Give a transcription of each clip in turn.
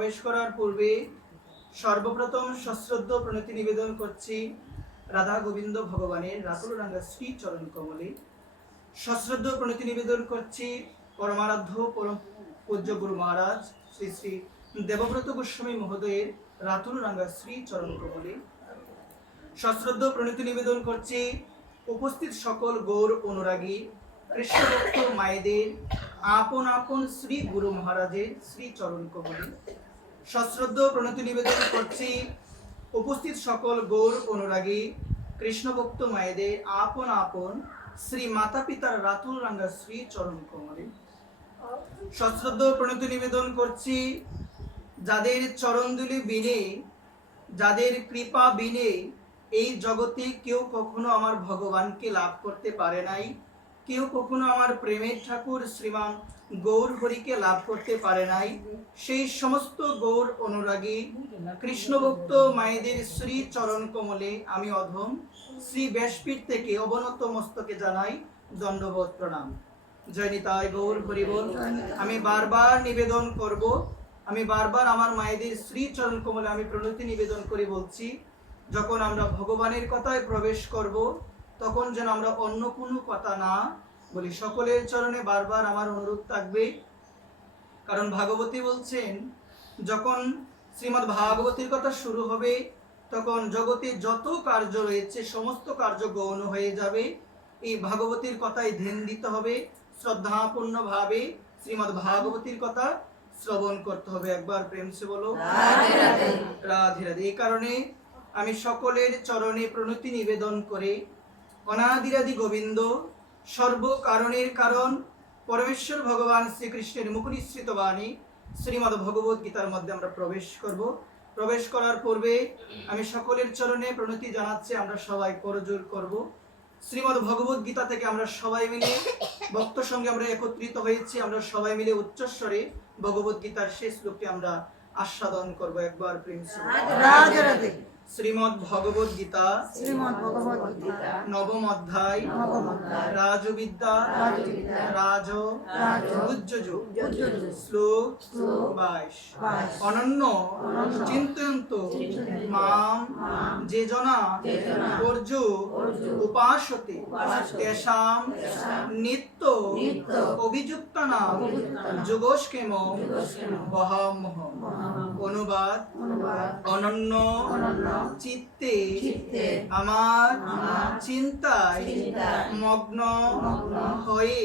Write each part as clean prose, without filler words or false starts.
প্রবেশ করার পূর্বে সর্বপ্রথম সশ্রদ্ধ প্রণতি নিবেদন করছি রাধা গোবিন্দ ভগবানের রাতুল রাঙ্গা শ্রী চরণ কমলে। সশ্রদ্ধ প্রণতি নিবেদন করছি পরমারাধ্য পরম পূজ্য গুরু মহারাজ শ্রী শ্রী দেবব্রত গোস্বামী মহোদয়ের রাতুল রাঙ্গা শ্রী চরণ কমলে। সশ্রদ্ধ প্রণতি নিবেদন করছি উপস্থিত সকল গৌর অনুরাগী কৃষ্ণ ভক্ত মায়েদের আপন আপন শ্রী গুরু মহারাজের শ্রী চরণ কমলে। সশ্রদ্ধ প্রণতি নিবেদন করছি উপস্থিত সকল গৌর অনুরাগী কৃষ্ণ ভক্ত মায়েদের আপন আপন শ্রী মাতা পিতার রাতুল রাঙ্গা শ্রী চরণ কমলে। সশ্রদ্ধ প্রণতি নিবেদন করছি যাদের চরণদুলি বিনে, যাদের কৃপা বিনে এই জগতে কেউ কখনো আমার ভগবানকে লাভ করতে পারে নাই, কেউ কখনো আমার প্রেমের ঠাকুর শ্রীমান গৌর হরিকে লাভ করতে পারে নাই, সেই সমস্ত গৌর অনুরাগী কৃষ্ণ ভক্ত মায়েদের শ্রী চরণ কমলে আমি অধম শ্রী ব্যাসপীঠ থেকে অবনত মস্তকে জানাই দণ্ডবোধ প্রণাম। জয় নিতাই গৌর হরি বল। আমি বারবার নিবেদন করব, আমি বারবার আমার মায়েদের শ্রী চরণ কমলে আমি প্রণতি নিবেদন করে বলছি, যখন আমরা ভগবানের কথায় প্রবেশ করব তখন যেন আমরা অন্য কোনো কথা না বলি। সকলের চরণে বারবার আমার অনুরোধ থাকবে, কারণ ভাগবতী বলছেন যখন শ্রীমদ্ ভাগবতীর কথা শুরু হবে তখন জগতে যত কার্য রয়েছে সমস্ত কার্য গৌণ হয়ে যাবে। এই ভাগবতীর কথায় ধ্যান দিতে হবে, শ্রদ্ধাপূর্ণ ভাবে শ্রীমদ্ ভাগবতীর কথা শ্রবণ করতে হবে। একবার প্রেম সে বলো রাধে রাধে রাধে রাধে। এই কারণে আমি সকলের চরণে প্রণতি নিবেদন করে অনাদিরাদি গোবিন্দ সর্ব কারণের কারণ পরমেশ্বর ভগবান শ্রীকৃষ্ণের মুখনিসৃত বাণী শ্রীমদ্ ভগবত গীতার মধ্যে আমরা প্রবেশ করব। প্রবেশ করার পূর্বে আমি সকলের চরণে প্রণতি জানাচ্ছি, আমরা সবাই করজোড় করব। শ্রীমদ্ ভগবত গীতা থেকে আমরা সবাই মিলে ভক্ত সঙ্গে আমরা একত্রিত হয়েছি, আমরা সবাই মিলে উচ্চস্বরে ভগবত গীতার শেষ শ্লোকটি আমরা আস্বাদন করব। একবার প্রেম রাধে রাধে। শ্রীমদ্ ভগবত গীতা নবম অধ্যায় রাজবিদ্যা রাজ গুজ্জযু শ্লোক 22। অনন্য চিন্তয়ন্ত মাম যে জনা পর্য উপাসতে তেষাং নিত্য অভিযুক্তানাং যোগস্কেম বহাম্যহম। অনুবাদ, অনন্য চিত্তে আমার চিন্তায় মগ্ন হয়ে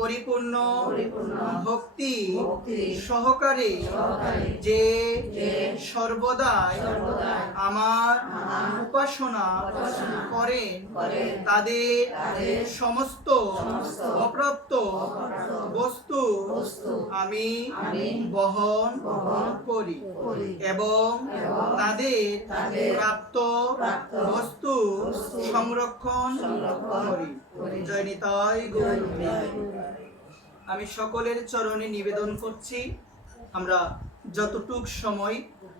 পরিপূর্ণ ভক্তি সহকারে যে সর্বদাই আমার উপাসনা করেন তাদের সমস্ত অপ্রাপ্ত বস্তু আমি বহন করি এবং তাদের প্রাপ্ত বস্তু সংরক্ষণ করি। জয় নিতাই গৌর। আমি সকলের চরণে নিবেদন করছি, আমরা যতটুক সময়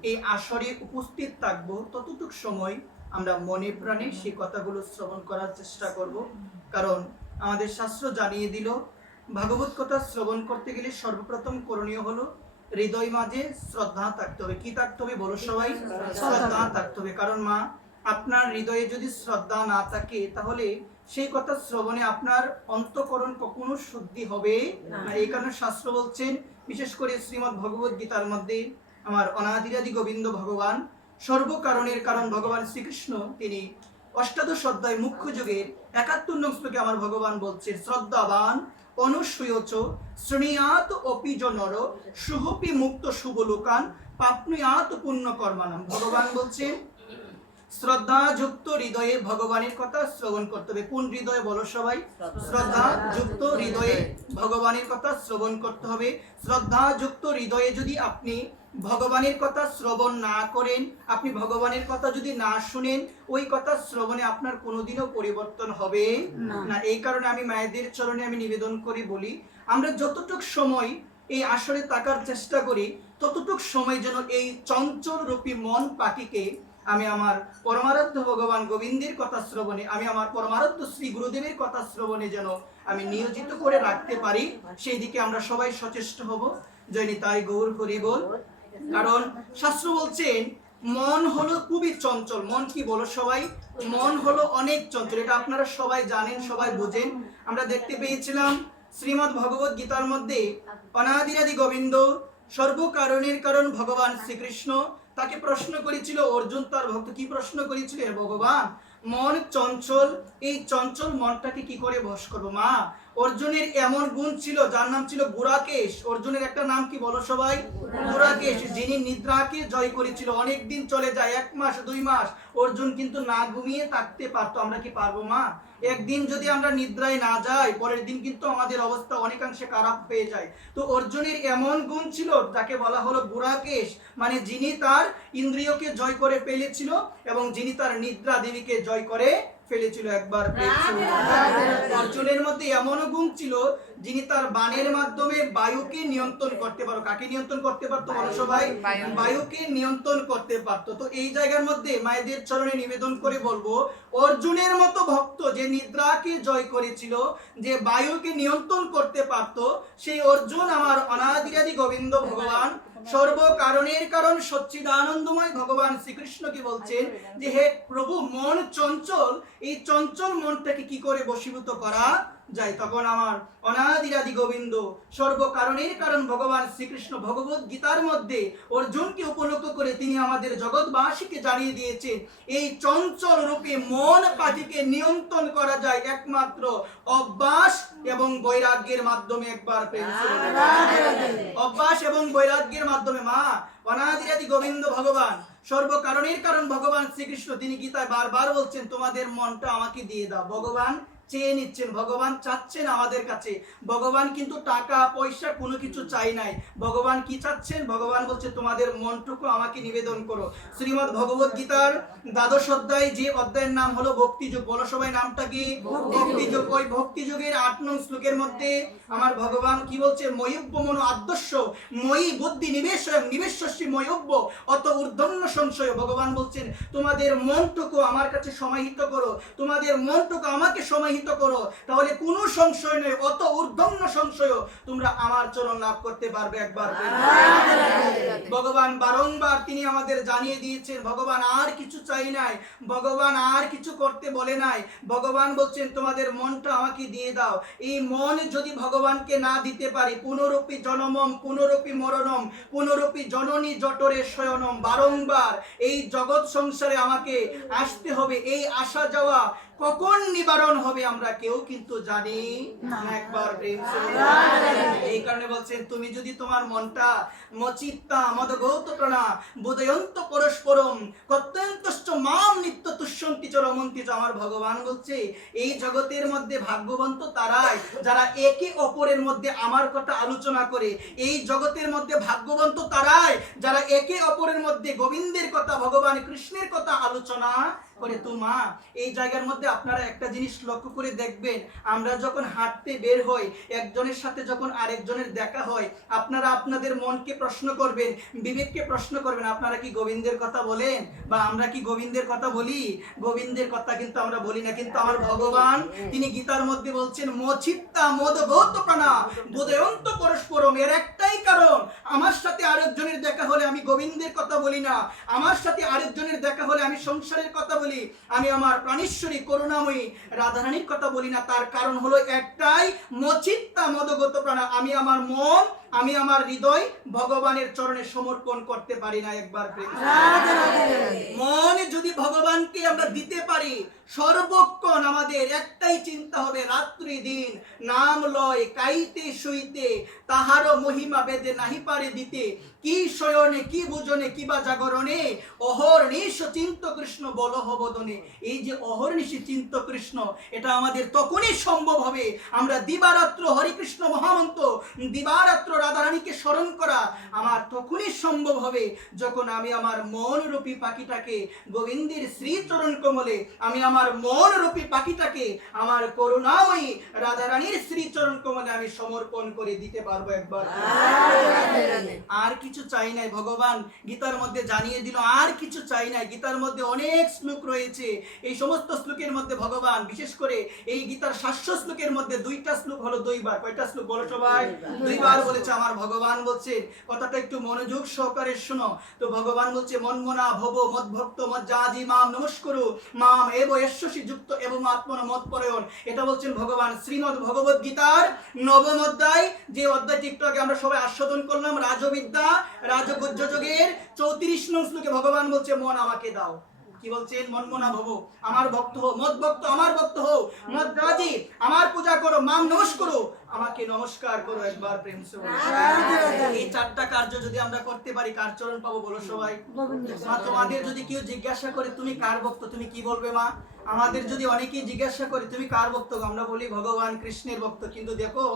এই আসরে উপস্থিত থাকব ততটুক সময় আমরা মনে প্রাণে সেই কথাগুলো শ্রবণ করার চেষ্টা করব। কারণ আমাদের শাস্ত্র জানিয়ে দিল ভাগবত কথা শ্রবণ করতে গেলে সর্বপ্রথম করণীয় হলো হৃদয় মাঝে শ্রদ্ধা থাকতে হবে। কি থাকতে হবে বলো সবাই? শ্রদ্ধা থাকতে হবে। কারণ মা, আপনার হৃদয়ে যদি শ্রদ্ধা না থাকে তাহলে সেই কথা শ্রবণে আপনার অন্তঃকরণ কখনো শুদ্ধি হবে না। এই কারণে শাস্ত্র বলছেন, বিশেষ করে শ্রীমদ্ ভগবত গীতার মধ্যে আমার অনাদিরাদি গোবিন্দ ভগবান সর্বকারণের কারণ ভগবান শ্রীকৃষ্ণ তিনি অষ্টাদশ অধ্যায় মুখ্য যুগের 71 নং শ্লোকে আমার ভগবান বলছেন, শ্রদ্ধাবান অনুসূয়চ শ্রেণীয়াত অপি জনর শুভপি মুক্ত শুভলোকান পাপনুয়াত পুণ্য কর্মানাম। ভগবান বলছেন শ্রদ্ধাযুক্ত হৃদয়ে ভগবানের কথা শ্রবণ করতে হবে। কোন হৃদয়ে বলো সবাই? শ্রদ্ধাযুক্ত হৃদয়ে ভগবানের কথা শ্রবণ করতে হবে। শ্রদ্ধাযুক্ত হৃদয়ে যদি আপনি ভগবানের কথা শ্রবণ না করেন, আপনি ভগবানের কথা যদি না শুনেন, ওই কথা শ্রবণে আপনার কোনোদিনও পরিবর্তন হবে না। এই কারণে আমি মায়েদের চরণে আমি নিবেদন করি বলি, আমরা যতটুক সময় এই আসরে থাকার চেষ্টা করি ততটুক সময় যেন এই চঞ্চল রূপী মন পাখিকে আমি আমার পরমারাধ্য ভগবান গোবিন্দের কথা শ্রবণে, আমি আমার পরমারাধ্য শ্রী গুরুদেবের কথা শ্রবণে যেন আমি নিয়োজিত করে রাখতে পারি, সেই দিকে আমরা সবাই সচেষ্ট হব। জয় নিতাই গৌর হরি বল। কারণ শাস্ত্র বলছেন মন হলো খুবই চঞ্চল। মন কি বলো সবাই? মন হলো অনেক চঞ্চল, এটা আপনারা সবাই জানেন, সবাই বোঝেন। আমরা দেখতে পেয়েছিলাম শ্রীমদ্ ভগবত গীতার মধ্যে অনাদিরাদি গোবিন্দ সর্বকারণের কারণ ভগবান শ্রীকৃষ্ণ তাকে প্রশ্ন করেছিল, অর্জুন তার ভক্ত কি প্রশ্ন করেছিল, ভগবান মন চঞ্চল, এই চঞ্চল মনটাকে কি করে বশ করবো? মা, অর্জুনের এমন গুণ ছিল যার নাম ছিল গুরাকেশ। অর্জুনের একটা নাম কি বলো সবাই? গুরাকেশ, যিনি নিদ্রাকে জয় করেছিল। অনেক দিন চলে যায়, 1 মাস 2 মাস, অর্জুন কিন্তু না ঘুমিয়ে থাকতে পারতো। আমরা কি পারবো মা? একদিন যদি আমরা নিদ্রায় না যাই, পরের দিন কিন্তু আমাদের অবস্থা অনেকাংশে খারাপ হয়ে যায়। তো অর্জুনের এমন গুণ ছিল যাকে বলা হলো গুরাকেশ, মানে যিনি তার ইন্দ্রিয়কে জয় করে ফেলেছিল এবং যিনি তার নিদ্রা দেবীকে জয় করে ফেলেছিল। একবার অর্জুনের মধ্যে এমন গুণ ছিল যিনি তার বাণের মাধ্যমে বায়ুকে নিয়ন্ত্রণ করতে পারতো। কাকে নিয়ন্ত্রণ করতে পারতো বলো সবাই? বায়ুকে নিয়ন্ত্রণ করতে পারতো। তো এই জায়গার মধ্যে মায়েদের চরণে নিবেদন করে বলবো, অর্জুনের মতো ভক্ত যে নিদ্রাকে জয় করেছিল, যে বায়ুকে নিয়ন্ত্রণ করতে পারতো, সেই অর্জুন আমার অনাদিরাদি গোবিন্দ ভগবান সর্বকারণের কারণ সচ্চিদানন্দময় ভগবান শ্রীকৃষ্ণকে বলছেন যে হে প্রভু, মন চঞ্চল, এই চঞ্চল মনটাকে কি করে বশীভূত করা যায়? তখন আমার অনাদিরাদি গোবিন্দ সর্বকারণের কারণ ভগবান শ্রীকৃষ্ণ ভগবত গীতার মধ্যে অর্জুনকে উপলক্ষ করে তিনি আমাদের জগৎবাসীকে জানিয়ে দিয়েছেন এই চঞ্চল রূপে মন পাখিকে নিয়ন্ত্রণ করা যায় একমাত্র অভ্যাস এবং বৈরাগ্যের মাধ্যমে। একবার অভ্যাস এবং বৈরাগ্যের মাধ্যমে। মা, অনাদিরাদি গোবিন্দ ভগবান সর্বকারণের কারণ ভগবান শ্রীকৃষ্ণ তিনি গীতায় বারবার বলছেন তোমাদের মনটা আমাকে দিয়ে দাও। ভগবান চেয়ে নিচ্ছেন, ভগবান চাচ্ছেন আমাদের কাছে। ভগবান কিন্তু টাকা পয়সা কোনো কিছু চাই নাই। ভগবান কি চাচ্ছেন? ভগবান বলছে তোমাদের মনটুকু আমাকে নিবেদন করো। শ্রীমদ্ ভগবত গীতার 12 অধ্যায়, যে অধ্যায়ের নাম হলো ভক্তিযোগ। বলো সবাই নামটা কি? ভক্তিযোগ। ওই ভক্তিযোগের 8 নং শ্লোকের মধ্যে আমার ভগবান কি বলছে? ময়ুব্য মনো আদ্যস্য ময়ি বুদ্ধি নিবেশয়ং নিবেশ্যসি ময়ুব্য অত ঊর্ধ্বন্য সংশয়। ভগবান বলছেন তোমাদের মনটুকু আমার কাছে সমাহিত করো, তোমাদের মনটুকু আমাকে সমাহিত করো, তাহলে কোনো সংশয় নেই, অত ঊর্ধ্বন্য সংশয় তোমরা আমার চরণ লাভ করতে পারবে। একবার ভগবান বারংবার তিনি আমাদের জানিয়ে দিয়েছেন ভগবান আর কিছু চাই নাই, ভগবান আর কিছু করতে বলে নাই। ভগবান বলছেন তোমাদের মনটা আমাকে দিয়ে দাও। এই মন যদি ভগবানকে না দিতে পারি, পুনরূপী জনমম পুনরূপী মরণম পুনরূপী জননী জটরে শয়নম, বারংবার এই জগৎ সংসারে আমাকে আসতে হবে। এই আসা যাওয়া কখন নিবারণ হবে আমরা কেউ কিন্তু জানি না। একবার এই কারণে বলছেন তুমি যদি তোমার মনটা মচিত্তা মদগৌত প্রাণা বোধয়ন্ত পরস্পরম কত্যন্তশ্চ মাম নিত্য তুষ্যন্তি চ রমন্তি চ। আমার ভগবান বলছে এই জগতের মধ্যে ভাগ্যবন্ত তারাই যারা একে অপরের মধ্যে আমার কথা আলোচনা করে। এই জগতের মধ্যে ভাগ্যবন্ত তারাই যারা একে অপরের মধ্যে গোবিন্দের কথা ভগবান কৃষ্ণের কথা আলোচনা করে। তো মা, এই জায়গার মধ্যে আপনারা একটা জিনিস লক্ষ্য করে দেখবেন, আমরা যখন হাঁটতে বের হই, একজনের সাথে যখন আরেকজনের দেখা হয়, আপনারা আপনাদের মনকে প্রশ্ন করবেন, বিবেককে প্রশ্ন করবেন, আপনারা কি গোবিন্দের কথা বলেন? বা আমরা কি গোবিন্দের কথা বলি? গোবিন্দের কথা কিন্তু আমরা বলি না। কিন্তু আমার ভগবান তিনি গীতার মধ্যে বলছেন মচিত্তা মদগৌত প্রাণা বোধয়ন্ত পরস্পরম। এর একটাই কারণ, আমার সাথে আরেকজনের দেখা হলে আমি গোবিন্দের কথা বলি না, আমার সাথে আরেকজনের দেখা হলে আমি সংসারের কথা বলি, আমি আমার প্রাণেশ্বরী করুণাময়ী রাধারানীর কথা বলি না। তার কারণ হলো একটাই, মচিত্তা মদগত প্রাণা। আমি আমার মন, আমি আমার হৃদয় ভগবানের চরণে সমর্পণ করতে পারি না। একবার মন যদি ভগবানকে আমরা দিতে পারি, সর্বক্ষণ আমাদের একটাই চিন্তা হবে, রাত্রি দিন নাম লয় কাইতে শুইতে তাহারও মহিমা বেদে নাহি পারে দিতে। কি শয়নে কি বুঝনে কিবা জাগরণে অহর্নিশ চিন্ত কৃষ্ণ বল হবদনে। এই যে অহর্নিশি চিন্ত কৃষ্ণ, এটা আমাদের তখনই সম্ভব হবে আমরা দিবারাত্র হরিকৃষ্ণ মহামন্ত্র, দিবারাত্র রাধারানীকে স্মরণ করা আমার তখনই সম্ভব হবে যখন আমি আমার মন রূপী পাখিটাকে গোবিন্দের শ্রীচরণ কমলে, আমি আমার মন রূপী পাখিটাকে আমার করুণাময়ী রাধারানীর শ্রীচরণ কমলে আমি সমর্পণ করে দিতে পারবো। একবার আর কিছু চাই নাই। ভগবান গীতার মধ্যে জানিয়ে দিল আর কিছু চাই নাই। গীতার মধ্যে অনেক শ্লোক রয়েছে, এই সমস্ত শ্লোকের মধ্যে ভগবান বিশেষ করে এই গীতার 700 শ্লোকের মধ্যে 2টা শ্লোক হলো 2 বার। কয়টা শ্লোক বলো সবাই? 2 বার বলেছে আমার ভগবান বলছে, কথাটা একটু মনোযোগ সহকারে শোনো। তো ভগবান বলছে মনমনা ভব মদ্ভক্ত মজ্জাজি মাম নমস্কুরু মাম এব এশ্বসি যুক্ত এবং আত্মন মৎপরায়ণ। এটা বলছেন ভগবান শ্রীমদ্ ভগবদ গীতার নবম অধ্যায়, যে অধ্যায়টি একটু আগে আমরা সবাই আস্বাদন করলাম, রাজবিদ্যা রাজগুহ্য যোগের 34 নং শ্লোকে ভগবান বলছে মন আমাকে দাও। কি বলছেন? মনমনা ভব, আমার ভক্ত হও, মদ ভক্ত আমার ভক্ত হও, মদ রাজি আমার পূজা করো, মাম নমস্কুরু আমাকে নমস্কার করো। একবার প্রেম সে বলো। এই চারটা কার্য যদি আমরা করতে পারি কার চরণ পাবো বলো সবাই? মা, তোমাদের যদি কেউ জিজ্ঞাসা করে তুমি কার ভক্ত, তুমি কি বলবে মা? আমাদের যদি অনেকেই জিজ্ঞাসা করে তুমি কার ভক্ত, আমরা বলি ভগবান কৃষ্ণের ভক্ত। কিন্তু দেখো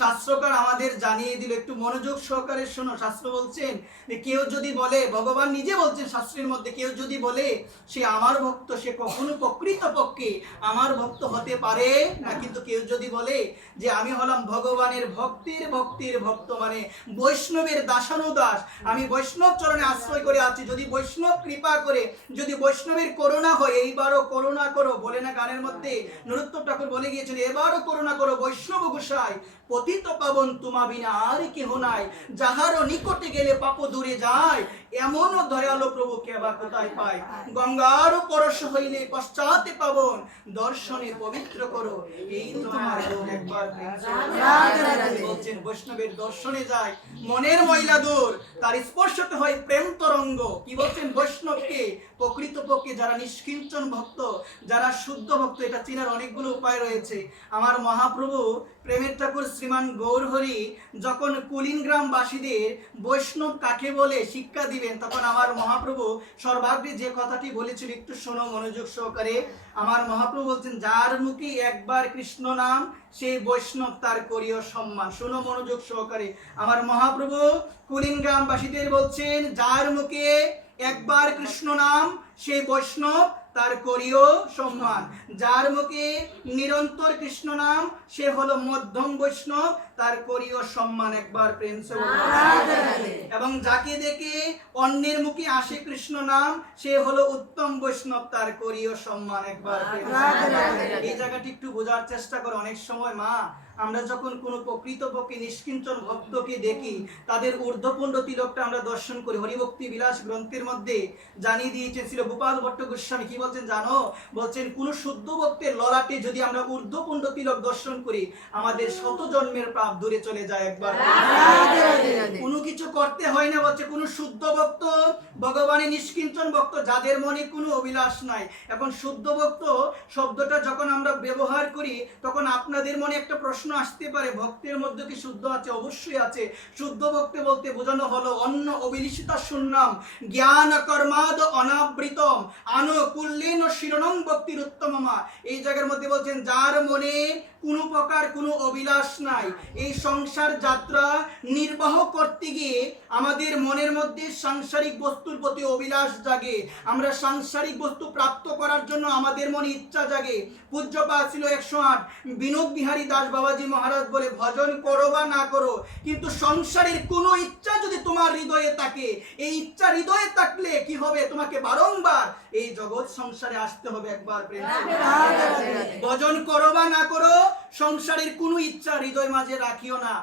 শাস্ত্রকার আমাদের জানিয়ে দিল, একটু মনোযোগ সহকারে শোনো। শাস্ত্র বলছেন যে কেউ যদি বলে, ভগবান নিজে বলছেন শাস্ত্রের মধ্যে, কেউ যদি বলে সে আমার ভক্ত, সে কখনো প্রকৃতপক্ষে আমার ভক্ত হতে পারে না। কিন্তু কেউ যদি বলে যে আমি হলাম ভগবানের ভক্তির ভক্ত, মানে বৈষ্ণবের দাসানুদাস, আমি বৈষ্ণব চরণে আশ্রয় করে আছি, যদি বৈষ্ণব কৃপা করে, যদি বৈষ্ণবের করুণা হয়, এইবারও করুণা করো, বলে না গানের মধ্যে নরোত্তম ঠাকুর বলে গিয়েছেন, এবারও করুণা করো বৈষ্ণব গোসাই, পতিত পাবন তোমা বিনা আর কেহ নাই, যাহারও নিকটে গেলে পাপ দূরে যায়, এমন দয়ালু প্রভু কেবা কোথায় পায়, গঙ্গার পরশ হইলে পশ্চাতে পাবন, দর্শনে পবিত্র করো এই তোমার গুণ। একবার বলছেন বৈষ্ণবের দর্শনে যায় মনের ময়লা দূর, তার স্পর্শতে হয় প্রেম তরঙ্গ। কি বলছেন? বৈষ্ণবকে প্রকৃতপক্ষে যারা নিষ্কিঞ্চন ভক্ত, যারা শুদ্ধ ভক্ত, এটা চেনার অনেকগুলো উপায় রয়েছে। আমার মহাপ্রভু প্রেমের ঠাকুর শ্রীমান গৌরহরি যখন কুলিন গ্রামবাসীদের বৈষ্ণব কাকে বলে শিক্ষা দিবেন, তখন আমার মহাপ্রভু সর্বাগ্রে যে কথাটি বলেছিল একটু শোনো মনোযোগ সহকারে। আমার মহাপ্রভু বলছেন যার মুখে একবার কৃষ্ণ নাম সেই বৈষ্ণব তার করিও সম্মান। শোনো মনোযোগ সহকারে। আমার মহাপ্রভু কুলিন গ্রামবাসীদের বলছেন যার মুখে একবার কৃষ্ণ নাম সেই বৈষ্ণব তার করিও সম্মান, যার মুখে নিরন্তর কৃষ্ণ নাম সে হলো মধ্যম বৈষ্ণব, তার করিও সম্মান। একবার প্রেম সে বলো। এবং যাকে দেখে অন্যের মুখে আসে কৃষ্ণ নাম সে হলো উত্তম বৈষ্ণব, তার করিও সম্মান। একবার প্রেম। এই জায়গাটি একটু বোঝার চেষ্টা করো। অনেক সময় মা আমরা যখন কোনো প্রকৃতপক্ষে নিষ্কিঞ্চন ভক্তকে দেখি, তাদের ঊর্ধ্বপুণ্ড তিলকটা আমরা দর্শন করি। হরিভক্তি বিলাস গ্রন্থের মধ্যে জানিয়ে দিয়েছেন ছিল গোপাল ভট্ট গোস্বামী, কি বলছেন জানো? বলছেন কোন শুদ্ধ ভক্তের ললাটে যদি আমরা ঊর্ধ্বপুণ্ড তিলক দর্শন করি, আমাদের শত জন্মের পাপ দূরে চলে যায়। একবার কোনো কিছু করতে হয় না, বলছে কোন শুদ্ধ ভক্ত, ভগবানের নিষ্কিঞ্চন ভক্ত, যাদের মনে কোনো অভিলাষ নাই। এখন শুদ্ধ ভক্ত শব্দটা যখন আমরা ব্যবহার করি, তখন আপনাদের মনে একটা প্রশ্ন আসতে পারে, ভক্তের মধ্যে কি শুদ্ধ আছে? অবশ্যই আছে। শুদ্ধ ভক্তি বলতে বোঝানো হলো অন্য অবিলিষিতা শূন্যম জ্ঞান কর্মাদ অনাবৃতম আনুকুল্যেন শিরণং ভক্তির উত্তমমা। এই জায়গার মধ্যে বলছেন যার মনে কোনো প্রকার কোনো অভিলাষ নাই। এই সংসার যাত্রা নির্বাহ করতে গিয়ে আমাদের মনের মধ্যে সাংসারিক বস্তুর প্রতি অভিলাষ জাগে, আমরা সাংসারিক বস্তু প্রাপ্ত করার জন্য আমাদের মনে ইচ্ছা জাগে। পূজ্যপাদ ছিল 108 বিনোদ বিহারী দাস বাবাজি মহারাজ বলে, ভজন করো বা না করো, কিন্তু সংসারের কোনো ইচ্ছা যদি তোমার হৃদয়ে থাকে, এই ইচ্ছা হৃদয়ে থাকলে কি হবে? তোমাকে বারংবার এই জগৎ সংসারে আসতে হবে। একবার প্রেম। ভজন করো বা না করো, সংসারের কোনো ইচ্ছা হৃদয় মাঝে রাখিও না।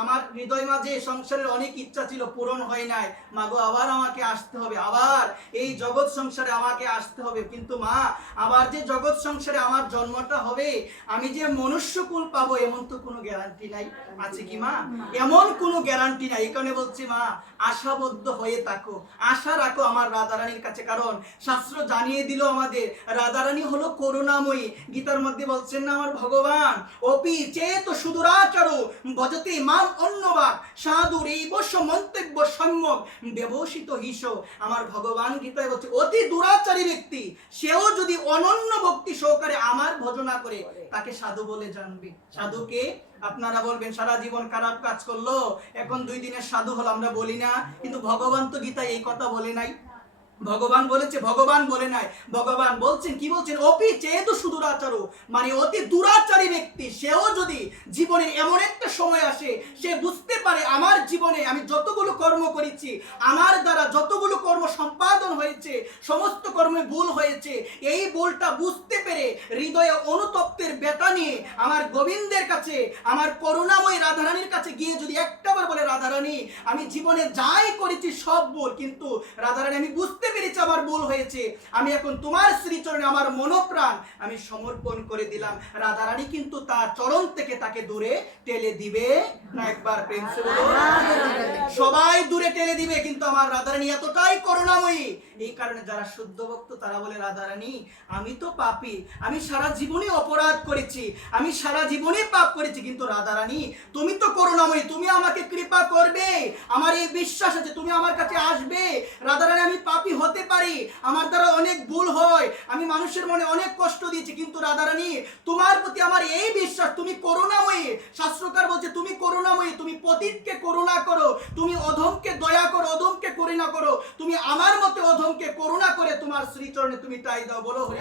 আমার হৃদয় মাঝে সংসারের অনেক ইচ্ছা ছিল, পূরণ হয় নাই, মাগো আবার আমাকে আসতে হবে, আবার এই জগৎ সংসারে আমাকে আসতে হবে। কিন্তু মা, আবার যে জগৎ সংসারে আমার জন্মটা হবে, আমি যে মনুষ্যকুল পাবো এমন তো কোনো গ্যারান্টি নাই। আছে কি মা? এমন কোনো গ্যারান্টি নাই। এই কারণে বলছি মা, আশাবদ্ধ হয়ে থাকো, আশা রাখো আমার রাধারানীর কাছে। কারণ শাস্ত্র জানিয়ে দিল আমাদের রাধারানী হলো করুণাময়ী। গীতার মধ্যে বলছেন না আমার ভগবান, অপি চেত সুদূরাচারো ভজতে মাম অন্যবাদ সাধুর এই বর্ষ মন্তব্য সম্যক ব্যবসিত হিস। আমার ভগবান গীতায় বলছে অতি দুরাচারী ব্যক্তি সেও যদি অনন্য ভক্তি সহকারে আমার ভজনা করে, তাকে সাধু বলে জানবে। সাধুকে আপনারা বলবেন সারা জীবন খারাপ কাজ করলো, এখন 2 দিনের সাধু হলো, আমরা বলি না? কিন্তু ভগবান তো গীতায় এই কথা বলে নাই। ভগবান বলেছে, ভগবান বলে নাই, ভগবান বলছেন, কি বলছেন, অপি চেয়েতো সুদূরাচারো, মানে অতি দুরাচারী ব্যক্তি সেও যদি জীবনের এমন একটা সময় আসে সে বুঝতে পারে আমার জীবনে আমি যতগুলো কর্ম করেছি, আমার দ্বারা যতগুলো কর্ম সম্পাদন হয়েছে সমস্ত কর্মে ভুল হয়েছে, এই ভুলটা বুঝতে পেরে হৃদয়ে অনুতপ্তের ব্যথা নিয়ে আমার গোবিন্দের কাছে, আমার করুণাময়ী রাধারানীর কাছে গিয়ে যদি একটাবার বলে, রাধারানী আমি জীবনে যাই করেছি সব ভুল, কিন্তু রাধারানী আমি বুঝতে পেরেছি আমার ভুল হয়েছে, আমি এখন তোমার শ্রীচরণে আমার মনোপ্রাণ আমি সমর্পণ করে দিলাম, রাধারানী কিন্তু তার চরণ থেকে তাকে দূরে ঠেলে দিবে না। একবার প্রেম সে বলো, সবাই দূরে ঠেলে দিবে, কিন্তু আমার রাধারানী এতটাই করুণাময়ী, এই কারণে যারা শুদ্ধ ভক্ত তারা বলে, রাধারানী আমি তো পাপী, আমি সারা জীবনে অপরাধ করেছি, আমি সারা জীবনে পাপ করেছি, কিন্তু রাধারানী তুমি তো করুণাময়ী, তুমি আমাকে কৃপা করবে, আমার এই বিশ্বাস আছে তুমি আমার কাছে আসবে। রাধারানী আমি পাপী হতে পারি, আমার দ্বারা অনেক ভুল হয়, আমি মানুষের মনে অনেক কষ্ট দিয়েছি, কিন্তু রাধারানী তোমার প্রতি আমার এই বিশ্বাস, তুমি করুণাময়ী, শাস্ত্রকার বলছে তুমি করুণাময়ী, তুমি পতিতকে করুণা করো, তুমি অধমকে দয়া করো, অধমকে করুণা করো, তুমি আমার মতে অধমকে করুণা করে তোমার শ্রীচরণে তুমি তাই দাও। বলো হরি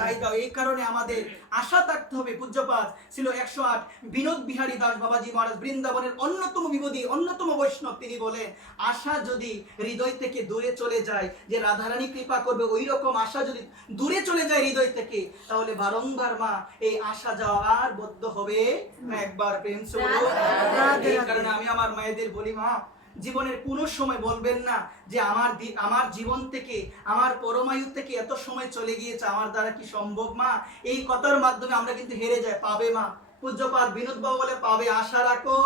তাই দাও। এই কারণে আমাদের আশা থাকতে হবে। পূজ্যপাদ ছিল 108 বিনোদ বিহারী দাস বাবাজি মহারাজ, বৃন্দাবনের অন্যতম বিবোধী, অন্যতম বৈষ্ণব, তিনি বলেন আশা যদি হৃদয় থেকে দূরে চলে যায়, যে রাধারানী কৃপা করবে, ওই রকম আশা যদি দূরে চলে যায় হৃদয় থেকে, তাহলে বারংবার মা এই আশা যাওয়া আর বদ্ধ হবে না। একবার প্রেম সে বলো। এই কারণে আমি আমার মায়েদের বলি, মা জীবনের কোনো সময় বলবেন না যে আমার জীবন থেকে, আমার পরমায়ু থেকে এত সময় চলে গিয়েছে, আমার দ্বারা কি সম্ভব। মা এই কথার মাধ্যমে আমরা কিন্তু হেরে যাই। পাবে মা, পূজ্যপাদ বিনোদ বাবু বলে পাবে, আশা রাখো,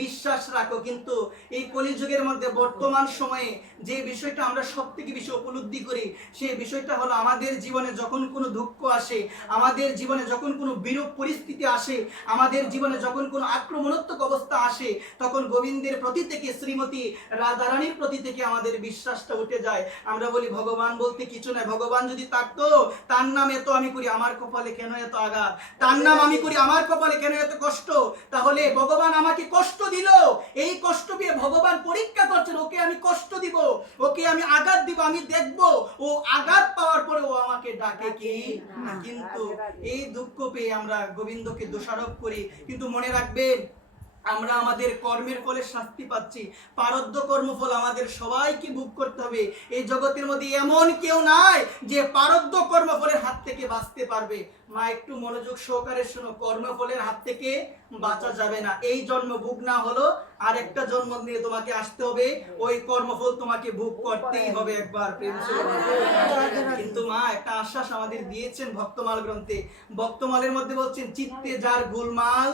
বিশ্বাস রাখো। কিন্তু এই কলিযুগের মধ্যে বর্তমান সময়ে যে বিষয়টা আমরা সব থেকে বেশি উপলব্ধি করি, সেই বিষয়টা হলো আমাদের জীবনে যখন কোনো দুঃখ আসে, আমাদের জীবনে যখন কোনো বিরূপ পরিস্থিতি আসে, আমাদের জীবনে যখন কোনো আক্রমণাত্মক অবস্থা আসে, তখন গোবিন্দের প্রতি থেকে, শ্রীমতী রাধারানীর প্রতি থেকে আমাদের বিশ্বাসটা উঠে যায়। আমরা বলি ভগবান বলতে কিছু নাই, ভগবান যদি থাকতো, তার নাম এত আমি করি, আমার কপালে কেন এত আঘাত, তার নাম আমি করি, আমার কপালে কেন এত কষ্ট, তাহলে ভগবান আমাকে কষ্ট দিল, এই কষ্ট পেয়ে ভগবান পরীক্ষা করছেন, ওকে আমি কষ্ট দিব, ওকে আমি আঘাত দিব, আমি দেখব ও আঘাত পাওয়ার পরে ও আমাকে ডাকে কি না। কিন্তু এই দুঃখ পেয়ে আমরা গোবিন্দকে দোষারোপ করি। কিন্তু মনে রাখবেন, আমরা আমাদের কর্মের ফলে শাস্তি পাচ্ছি, পারদ্য কর্মফল আমাদের সবাইকে ভোগ করতে হবে। এই জগতের মধ্যে এমন কেউ নাই যে পারদ্য কর্মফলের হাত থেকে বাঁচতে পারবে। মা একটু মনোযোগ সহকারে শোনো, কর্মফলের হাত থেকে বাঁচা যাবে না। এই জন্ম ভোগ না হলো আরেকটা জন্ম নিয়ে তোমাকে আসতে হবে, ওই কর্মফল তোমাকে ভোগ করতেই হবে। একবার প্রেম সে বলো। কিন্তু মা একটা আশ্বাস আমাদের দিয়েছেন ভক্তমাল গ্রন্থে, ভক্তমালের মধ্যে বলছেন, চিত্তে যার গোলমাল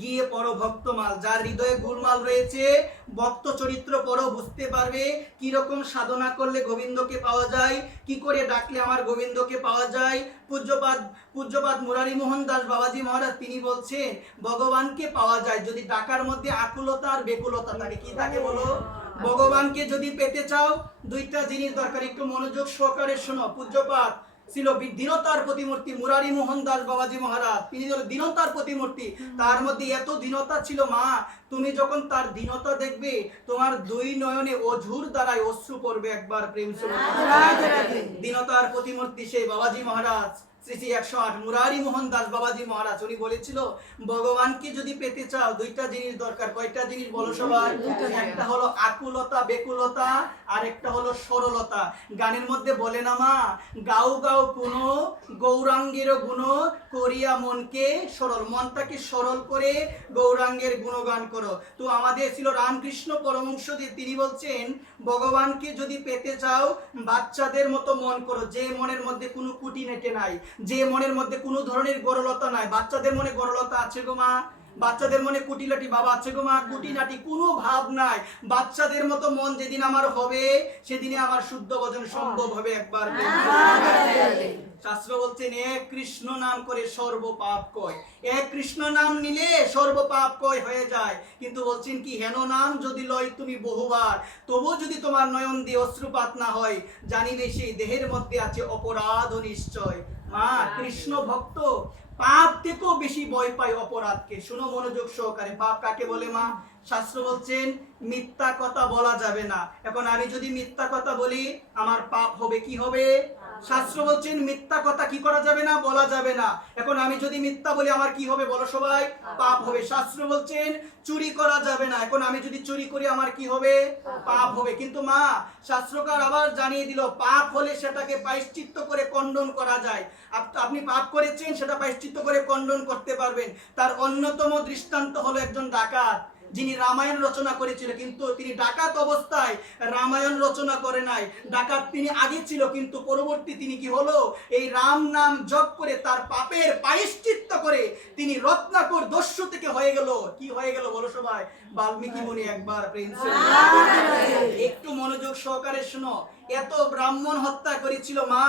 গিয়ে পড়ো ভক্তমাল, যার হৃদয়ে গোলমাল রয়েছে ভক্ত চরিত্র পড়ো, বুঝতে পারবে কি রকম সাধনা করলে গোবিন্দকে পাওয়া যায়, কি করে ডাকলে আমার গোবিন্দকে পাওয়া যায়। পূজ্যপাদ মুরারি মোহন দাস বাবাজি মহারাজ তিনি বলছেন, ভগবানকে পাওয়া যায় যদি ডাকার মধ্যে আকুলতা আর বেকুলতা থাকে। কি থাকে বলো? ভগবানকে যদি পেতে চাও, দুইটা জিনিস দরকার, একটু মনোযোগ সহকারে শোনো। পূজ্যপাদ ছিল দীনতার প্রতিমূর্তি, মুরারি মোহন দাস বাবাজি মহারাজ তিনি হলো দীনতার প্রতিমূর্তি। তার মধ্যে এত দীনতা ছিল মা, তুমি যখন তার দীনতা দেখবে, তোমার দুই নয়নে অঝুর দ্বারাই অশ্রু পড়বে। একবার প্রেম সে দীনতার প্রতিমূর্তি সেই বাবাজি মহারাজ, শ্রী শ্রী 108 মুরারি মোহন দাস বাবাজি মহারাজ, উনি বলেছিল ভগবানকে যদি পেতে চাও দুইটা জিনিস দরকার। কয়টা জিনিস বলো সবাই? একটা হলো আকুলতা বেকুলতা, আর একটা হলো সরলতা। গানের মধ্যে বলে না মা, গাও গাও কোন গৌরাঙ্গের গুণ করিয়া মনকে সরল, মনটাকে সরল করে গৌরাঙ্গের গুণগান করো। তো আমাদের ছিল রামকৃষ্ণ পরমহংসদেব, তিনি বলছেন ভগবানকে যদি পেতে চাও বাচ্চাদের মতো মন করো, যে মনের মধ্যে কোনো কুটিনেটে নাই, যে মনের মধ্যে কোনো ধরনের গরলতা নাই। বাচ্চাদের মনে গরলতা আছে গো মা? বাচ্চাদের মনে কুটিলাটি বাবা আছে গো মা? কুটিনাটি কোনো ভাব নাই। বাচ্চাদের মতো মন যেদিন আমার হবে, সেদিনে আমার শুদ্ধ ভজন সম্ভব হবে। একবার শাস্ত্র বলছেন, এক কৃষ্ণ নাম করে সর্ব পাপ কয়, এক কৃষ্ণ নাম নিলে সর্ব পাপ কয় হয়ে যায়। কিন্তু বলছেন কি, হেন নাম যদি লয় তুমি বহুবার, তবু যদি তোমার নয়ন দিয়ে অশ্রুপাত না হয়, জানিবে সেই দেহের মধ্যে আছে অপরাধ নিশ্চয়। মা কৃষ্ণ ভক্ত পাপ থেকেও বেশি ভয় পায় অপরাধকে। শুনো মনোযোগ সহকারে, পাপ কাকে বলে মা? শাস্ত্র বলছেন মিথ্যা কথা বলা যাবে না। এখন আমি যদি মিথ্যা কথা বলি আমার পাপ হবে, কি হবে? শাস্ত্র বলছেন মিথ্যা কথা কি করা যাবে না, বলা যাবে না। এখন আমি যদি মিথ্যা বলি আমার কি হবে বলো সবাই? পাপ হবে। শাস্ত্র বলছেন চুরি করা যাবে না। এখন আমি যদি চুরি করি আমার কি হবে? পাপ হবে। কিন্তু মা শাস্ত্রকার আবার জানিয়ে দিল পাপ হলে সেটাকে প্রায়শ্চিত্ত করে খণ্ডন করা যায়। আপনি পাপ করেছেন সেটা প্রায়শ্চিত্ত করে খণ্ডন করতে পারবেন। তার অন্যতম দৃষ্টান্ত হলো একজন ডাকাত যিনি রামায়ণ রচনা করেছিল, কিন্তু তিনি ডাকাত অবস্থায় রামায়ণ রচনা করে নাই। ডাকাত তিনি আগে ছিল, কিন্তু পরবর্তী তিনি কি হলো, এই রাম নাম জপ করে তার পাপের প্রায়শ্চিত্ত করে তিনি রত্নাকর দস্যু থেকে হয়ে গেল। কি হয়ে গেল বলো সবাই? বাল্মীকি মুনি। একবার প্রিন্স একটু মনোযোগ সহকারে শোনো। এত ব্রাহ্মণ হত্যা করেছিল মা,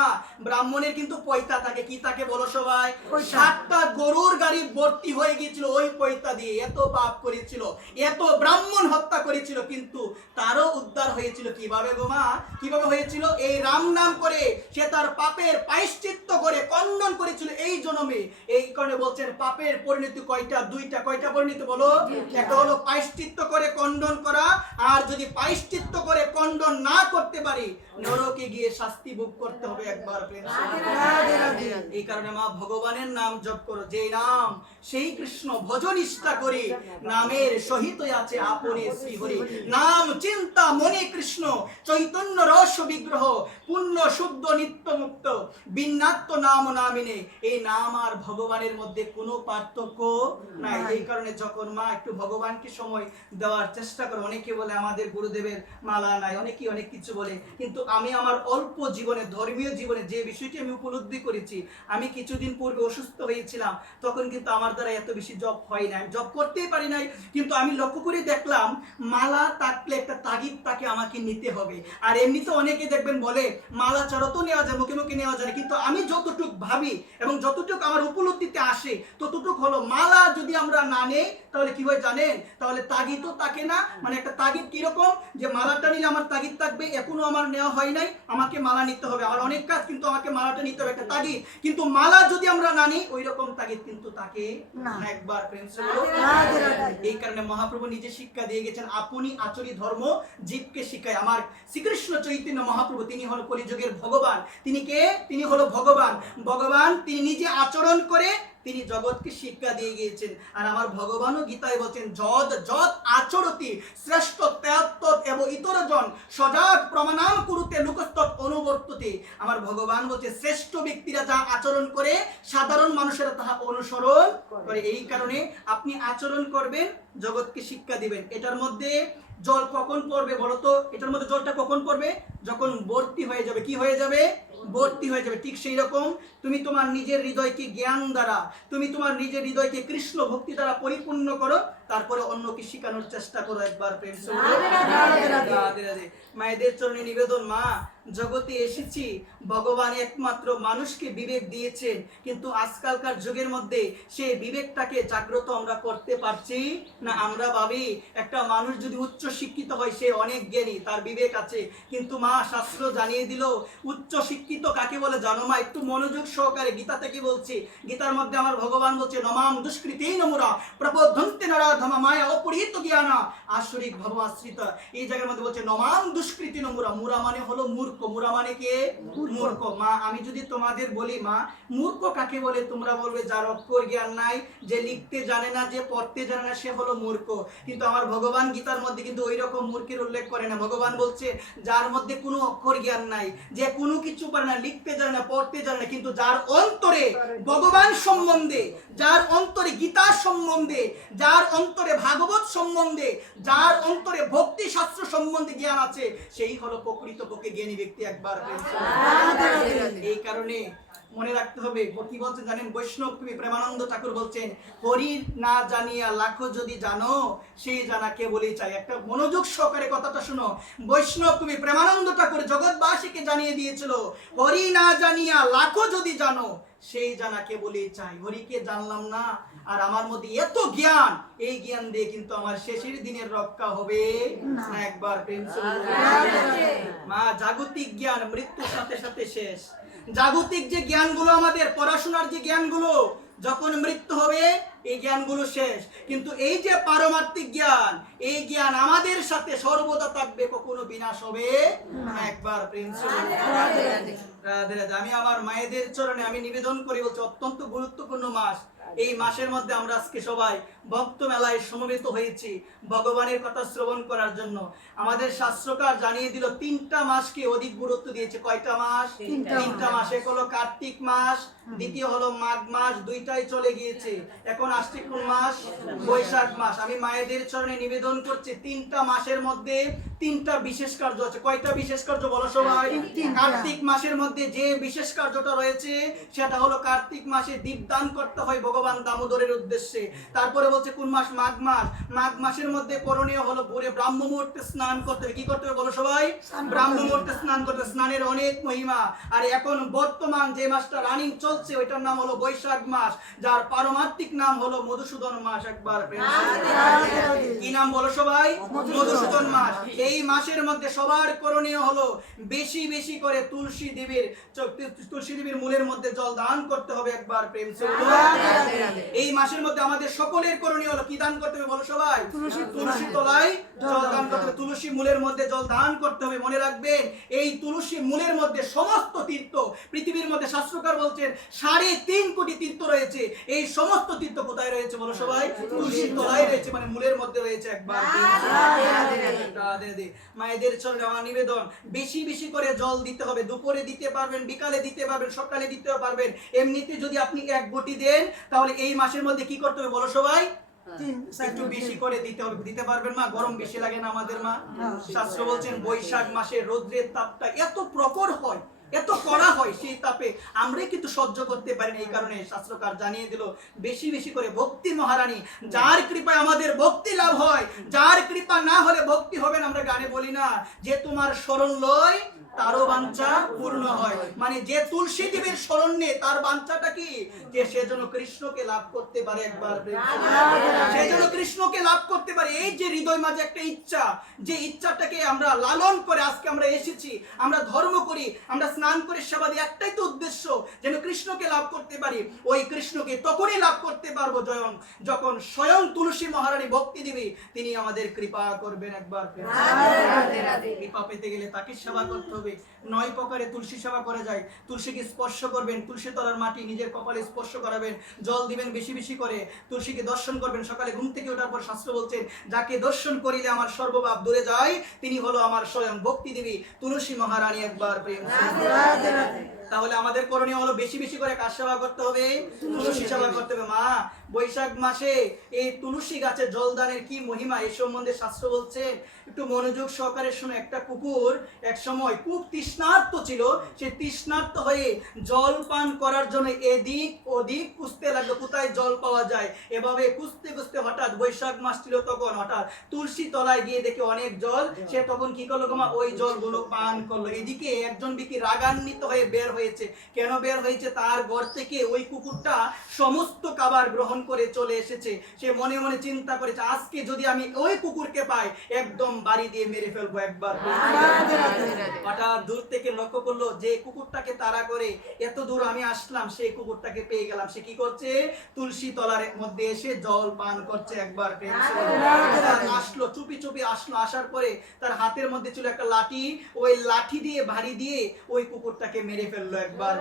ব্রাহ্মণের কিন্তু পয়তা থাকে, কি থাকে বলো সবাই? 7টা গরুর গাড়ি ভর্তি হয়ে গিয়েছিল ওই পয়তা দিয়ে। এত পাপ করেছিল, এত ব্রাহ্মণ হত্যা করেছিল, কিন্তু তারও উদ্ধার হয়েছিল কিভাবে গো মা? কিভাবে হয়েছিল? এই রাম নাম করে সে তার পাপের প্রায়শ্চিত্ত করে খণ্ডন করেছিল এই জন্মে। এই কারণে বলছেন পাপের পরিণতি কয়টা? 2টা। কয়টা পরিণতি বলো? একটা হলো প্রায়শ্চিত্ত করে খণ্ডন করা, আর যদি প্রায়শ্চিত্ত করে খণ্ডন না করতে পারি নরকে গিয়ে শাস্তি ভোগ করতে হবে। একবার এই কারণে মা ভগবানের নাম জপ করো, যে নাম সেই কৃষ্ণ ভজনিষ্ঠা করে নামের সহিত আছে আপনি শ্রীহরি। নাম চিন্তা মনে কৃষ্ণ চৈতন্য রস বিগ্রহ পুণ্য শুদ্ধ নিত্য মুক্ত বিন্নাত্ম নাম নামিনে। এই নাম আর ভগবানের মধ্যে কোনো পার্থক্য নাই। এই কারণে যখন মা একটু ভগবানকে সময় দেওয়ার চেষ্টা করো, অনেকে বলে আমাদের গুরুদেবের মালা নাই, অনেকে অনেক কিছু বলে, কিন্তু আমি আমার অল্প জীবনে, ধর্মীয় জীবনে যে বিষয়টি আমি উপলব্ধি করেছি, আমি কিছুদিন পূর্বে অসুস্থ হয়েছিলাম, তখন কিন্তু আমার দ্বারা এত বেশি জপ হয় নাই, জপ করতেই পারি নাই। কিন্তু আমি লক্ষ্য করে দেখলাম মালা থাকলে একটা তাগিদ তাকে আমাকে নিতে হবে। আর এমনিতে অনেকে দেখবেন বলে মালা ছাড়া তো নেওয়া যায়, মুখে মুখে নেওয়া যায়, কিন্তু আমি যতটুক ভাবি এবং যতটুক আমার উপলব্ধিতে আসে ততটুক হলো মালা যদি আমরা না নেই তাহলে কি হয় জানেন? তাহলে তাগিদও থাকে না। মানে একটা তাগিদ কিরকম, যে মালাটা নিলে আমার তাগিদ থাকবে, এখনো আমার নেওয়া হয় নাই, আমাকে মালা নিতে হবে, আমার অনেক কাজ কিন্তু আমাকে মালাটা নিতে হবে, একটা তাগিদ। কিন্তু মালা যদি আমরা না নিই ওই রকম তাগিদ কিন্তু তাকে না। একবার প্রেম সে বলো। এই কারণে মহাপ্রভু নিজে শিক্ষা দিয়ে গেছেন আপনি আচরি ধর্ম জীবকে শিখায়। আমার শ্রীকৃষ্ণ চৈতন্য মহাপ্রভু তিনি হলো কলিযুগের ভগবান। তিনি কে? তিনি হলো ভগবান। ভগবান তিনি নিজে আচরণ করে তিনি জগৎকে শিক্ষা দিয়ে গিয়েছেন। আর আমার ভগবানও গীতায় বলছেন যদ যদ আচরতি শ্রেষ্ঠ ত্যাত্ত এবং ইতরজন সজাগ প্রমাণাম কুরুতে লোকস্তৎ অনুবর্ততে। আমার ভগবান বলছে শ্রেষ্ঠ ব্যক্তিরা যা আচরণ করে সাধারণ মানুষেরা তাহা অনুসরণ করে। এই কারণে আপনি আচরণ করবেন, জগৎকে শিক্ষা দিবেন। এটার মধ্যে জল কখন পড়বে বলতো? এটার মধ্যে জলটা কখন পড়বে? যখন ভর্তি হয়ে যাবে। কি হয়ে যাবে? ভর্তি হয়ে যাবে। ঠিক সেই রকম তুমি তোমার নিজের হৃদয়কে জ্ঞান দ্বারা, তুমি তোমার নিজের হৃদয়কে কৃষ্ণ ভক্তি দ্বারা পরিপূর্ণ করো, তারপরে অন্যকে শেখানোর চেষ্টা করো। একবার প্রেম মায়েদের চরণে নিবেদন, মা জগতে এসেছি, ভগবান একমাত্র মানুষকে বিবেক দিয়েছেন, কিন্তু আজকালকার যুগের মধ্যে সেই বিবেকটাকে জাগ্রত আমরা করতে পারছি না। আমরা ভাবি একটা মানুষ যদি উচ্চ শিক্ষিত হয় সে অনেক জ্ঞানী, তার বিবেক আছে, কিন্তু মা শাস্ত্র জানিয়ে দিল উচ্চ শিক্ষিত কাকে বলে জানো মা? একটু মনোযোগ সহকারে গীতা থেকে বলছি। গীতার মধ্যে আমার ভগবান বলছে নমাম দুষ্কৃতেই নমুরা প্রবোধন্তে নরাধমা মায়া অপরিহিত জ্ঞানা আসরিক ভবমাশ্রিত। এই জায়গার মধ্যে বলছে নমাম দুষ্কৃতি নমুরা। মুরা মানে হলো মূর্খ। মুরা মানে কে? মূর্খ। মা আমি যদি তোমাদের বলি মা মূর্খ কাকে বলে, তোমরা বলবে যার অক্ষর জ্ঞান নাই, যে লিখতে জানে না, যে পড়তে জানে না, সে হলো মূর্খ। কিন্তু আমার ভগবান গীতার মধ্যে কিন্তু ওই রকম মূর্খের উল্লেখ করে না। ভগবান বলছে যার মধ্যে কোনো অক্ষর জ্ঞান নাই, যে কোনো কিছু পারে না, লিখতে জানে না, পড়তে জানে না, কিন্তু যার অন্তরে ভগবান সম্বন্ধে, যার অন্তরে গীতা সম্বন্ধে, যার অন্তরে ভাগবত সম্বন্ধে, যার অন্তরে ভক্তি শাস্ত্র সম্বন্ধে জ্ঞান আছে, সেই হলো প্রকৃতপক্ষে জ্ঞানী ব্যক্তি। একবার এই কারণে মনে রাখতে হবে। কি বলছেন জানেন? বৈষ্ণব কবি প্রেমানন্দ ঠাকুর বলছেন হরি না জানিয়া লাখো যদি জানো সেই জানা কে বলেই চাই। একটা মনোযোগ সহকারে কথাটা শুনো। বৈষ্ণব কবি প্রেমানন্দ ঠাকুর জগৎবাসীকে জানিয়ে দিয়েছিল হরি না জানিয়া লাখো যদি জানো সেই জানা কে বলেই চাই। হরিকে জানলাম না আর আমার মধ্যে এত জ্ঞান, এই জ্ঞান দিয়ে কিন্তু আমার শেষের দিনের রক্ষা হবে না। একবার প্রেম মা জাগতিক জ্ঞান মৃত্যুর সাথে সাথে শেষ। জাগতিক যে জ্ঞানগুলো আমাদের পড়াশোনার যে জ্ঞানগুলো যখন মৃত্যু হবে এই জ্ঞানগুলো শেষ। কিন্তু এই যে পারমার্থিক জ্ঞান, এই জ্ঞান আমাদের সাথে সর্বদা থাকবে, কখনো বিনাশ হবে না। একবার প্রেম সে রাধে রাধে। আমি আমার মায়েদের চরণে আমি নিবেদন করি, বলছি অত্যন্ত গুরুত্বপূর্ণ মাস। এই মাসের মধ্যে আমরা আজকে সবাই ভক্ত মেলায় সমবেত হয়েছি ভগবানের কথা শ্রবণ করার জন্য। আমাদের শাস্ত্রকার জানিয়ে দিল 3টা মাসকে অধিক গুরুত্ব দিয়েছে। কয়টা মাস? 3টা মাস। এক হলো কার্তিক মাস, দ্বিতীয় হলো মাঘ মাস, 2টাই চলে গিয়েছে। এখন আসছে কোন মাস? বৈশাখ মাস। আমি মায়েদের চরণে নিবেদন করছি 3টা মাসের মধ্যে 3টা বিশেষ কার্য আছে। কয়টা বিশেষ কার্য বলো সবাই? কার্তিক মাসের মধ্যে যে বিশেষ কার্যটা রয়েছে সেটা হলো কার্তিক মাসে দীপদান করতে হয় ভগবান দামোদরের উদ্দেশ্যে। তারপরে বলছে কোন মাস? মাঘ মাস। মাঘ মাসের মধ্যে করণীয় হলো ভোরে ব্রাহ্ম মুহূর্তে স্নান করতে হবে। কি করতে হবে বলো সবাই? ব্রাহ্ম মুহূর্তে স্নান করতে। স্নানের অনেক মহিমা। আর এখন বর্তমান যে মাসটা রানিং চলছে ওইটার নাম হলো বৈশাখ মাস, যার পারমার্থিক নাম হলো মধুসূদন মাস। একবার কি নাম বলো সবাই? মধুসূদন মাস। এই মাসের মধ্যে সবার করণীয় হলো বেশি বেশি করে তুলসী দেবীর মূলের মধ্যে জল দান করতে হবে। একবার প্রেম সে। এই মাসের মধ্যে আমাদের সকলের করণীয় হলো কি দান করতে হবে বলো সবাই? তুলসী তলায় জল দান করতে হবে। তুলসী মূলের মধ্যে জল দান করতে হবে। মনে রাখবেন এই তুলসী মূলের মধ্যে সমস্ত তীর্থ, পৃথিবীর মধ্যে শাস্ত্রকার বলছেন 3.5 কোটি তীর্থ রয়েছে। এই সমস্ত তীর্থ কোথায় রয়েছে বলো সবাই? তুলসী তলায় রয়েছে, মানে মূলের মধ্যে রয়েছে। একবার মায়েদের চরণে আমার নিবেদন, বেশি বেশি করে জল দিতে হবে। দুপুরে দিতে পারবেন, বিকালে দিতে পারবেন, সকালে দিতে পারবেন। এমনিতে যদি আপনি 1 ঘটি দেন তাহলে এই মাসের মধ্যে কি করতে হবে বলো সবাই? একটু বেশি করে দিতে হবে। দিতে পারবেন মা? গরম বেশি লাগে না আমাদের মা? শাস্ত্র বলছেন বৈশাখ মাসে রৌদ্রের তাপটা এত প্রখর হয়, এত কড়া হয়, সেই তাপে আমরাই কিন্তু সহ্য করতে পারি না। এই কারণে শাস্ত্রকার জানিয়ে দিল বেশি বেশি করে ভক্তি মহারানী, যার কৃপায় আমাদের ভক্তি লাভ হয়, যার কৃপা না হলে ভক্তি হবে না। আমরা গানে বলি না যে তোমার শরণ লয় তারও বাঞ্ছা পূর্ণ হয়, মানে যে তুলসী দেবীর শরণ নেয় তার বাঞ্ছাটা কি? যে সে যেন কৃষ্ণকে লাভ করতে পারে। একবার সে যেন কৃষ্ণকে লাভ করতে পারে। এই যে হৃদয় মাঝে একটা ইচ্ছা, যে ইচ্ছাটাকে আমরা লালন করে আজকে আমরা এসেছি, আমরা ধর্ম করি, আমরা স্নান করে সেবা দিই, একটাই তো উদ্দেশ্য, যেন কৃষ্ণকে লাভ করতে পারি। ওই কৃষ্ণকে তখনই লাভ করতে পারবো যখন স্বয়ং তুলসী মহারানী ভক্তি দেবী তিনি আমাদের কৃপা করবেন। একবার কৃপা পেতে গেলে তাকে সেবা করতে হবে। 9 প্রকারে তুলসী সেবা করা যায়। তুলসীকে স্পর্শ করবেন, তুলসী তলার মাটি নিজের কপালে স্পর্শ করাবেন, জল দিবেন বেশি বেশি করে, তুলসীকে দর্শন করবেন। সকালে ঘুম থেকে ওঠার পর শাস্ত্র বলছেন যাকে দর্শন করিলে আমার সর্বপাপ দূরে যায় তিনি হলো আমার স্বয়ং ভক্তি দেবী তুলসী মহারানী। একবার প্রেম। তাহলে আমাদের করণীয় হলো বেশি বেশি করে কার সেবা করতে হবে? তুলসী সেবা করতে হবে। মা বৈশাখ মাসে এই তুলসী গাছে জলদানের কি মহিমা এই সম্বন্ধে শাস্ত্র বলছে, একটু মনোযোগ সহকারে শুনে। একটা কুকুর এক সময় খুব তৃষ্ণার্ত ছিল, সে তৃষ্ণার্ত হয়ে জল পান করার জন্য এদিক ওদিক খুঁজতে লাগলো কোথায় জল পাওয়া যায়। এভাবে খুঁজতে খুঁজতে হঠাৎ বৈশাখ মাস ছিল তখন হঠাৎ তুলসী তলায় গিয়ে দেখে অনেক জল। সে তখন কি করলো গোমা? ওই জলগুলো পান করলো। এদিকে একজন ব্যক্তি রাগান্বিত হয়ে বের হয়েছে। কেন বের হয়েছে? তার ঘর থেকে ওই কুকুরটা সমস্ত খাবার গ্রহণ করে চলে এসেছে। সে মনে মনে চিন্তা করেছে আজকে যদি আমি ওই কুকুরকে পাই একদম বাড়ি দিয়ে মেরে ফেলবো। একবার হঠাৎ দূর থেকে লক্ষ্য করলো যে কুকুরটাকে তাড়া করে এত দূর আমি আসলাম, সেই কুকুরটাকে পেয়ে গেলাম। সে কি করছে? তুলসী তলার মধ্যে এসে জল পান করছে। একবার আসলো, চুপি চুপি আসলো। আসার পরে তার হাতের মধ্যে ছিল একটা লাঠি, ওই লাঠি দিয়ে ভারী দিয়ে ওই কুকুরটাকে মেরে ফেললো। একবার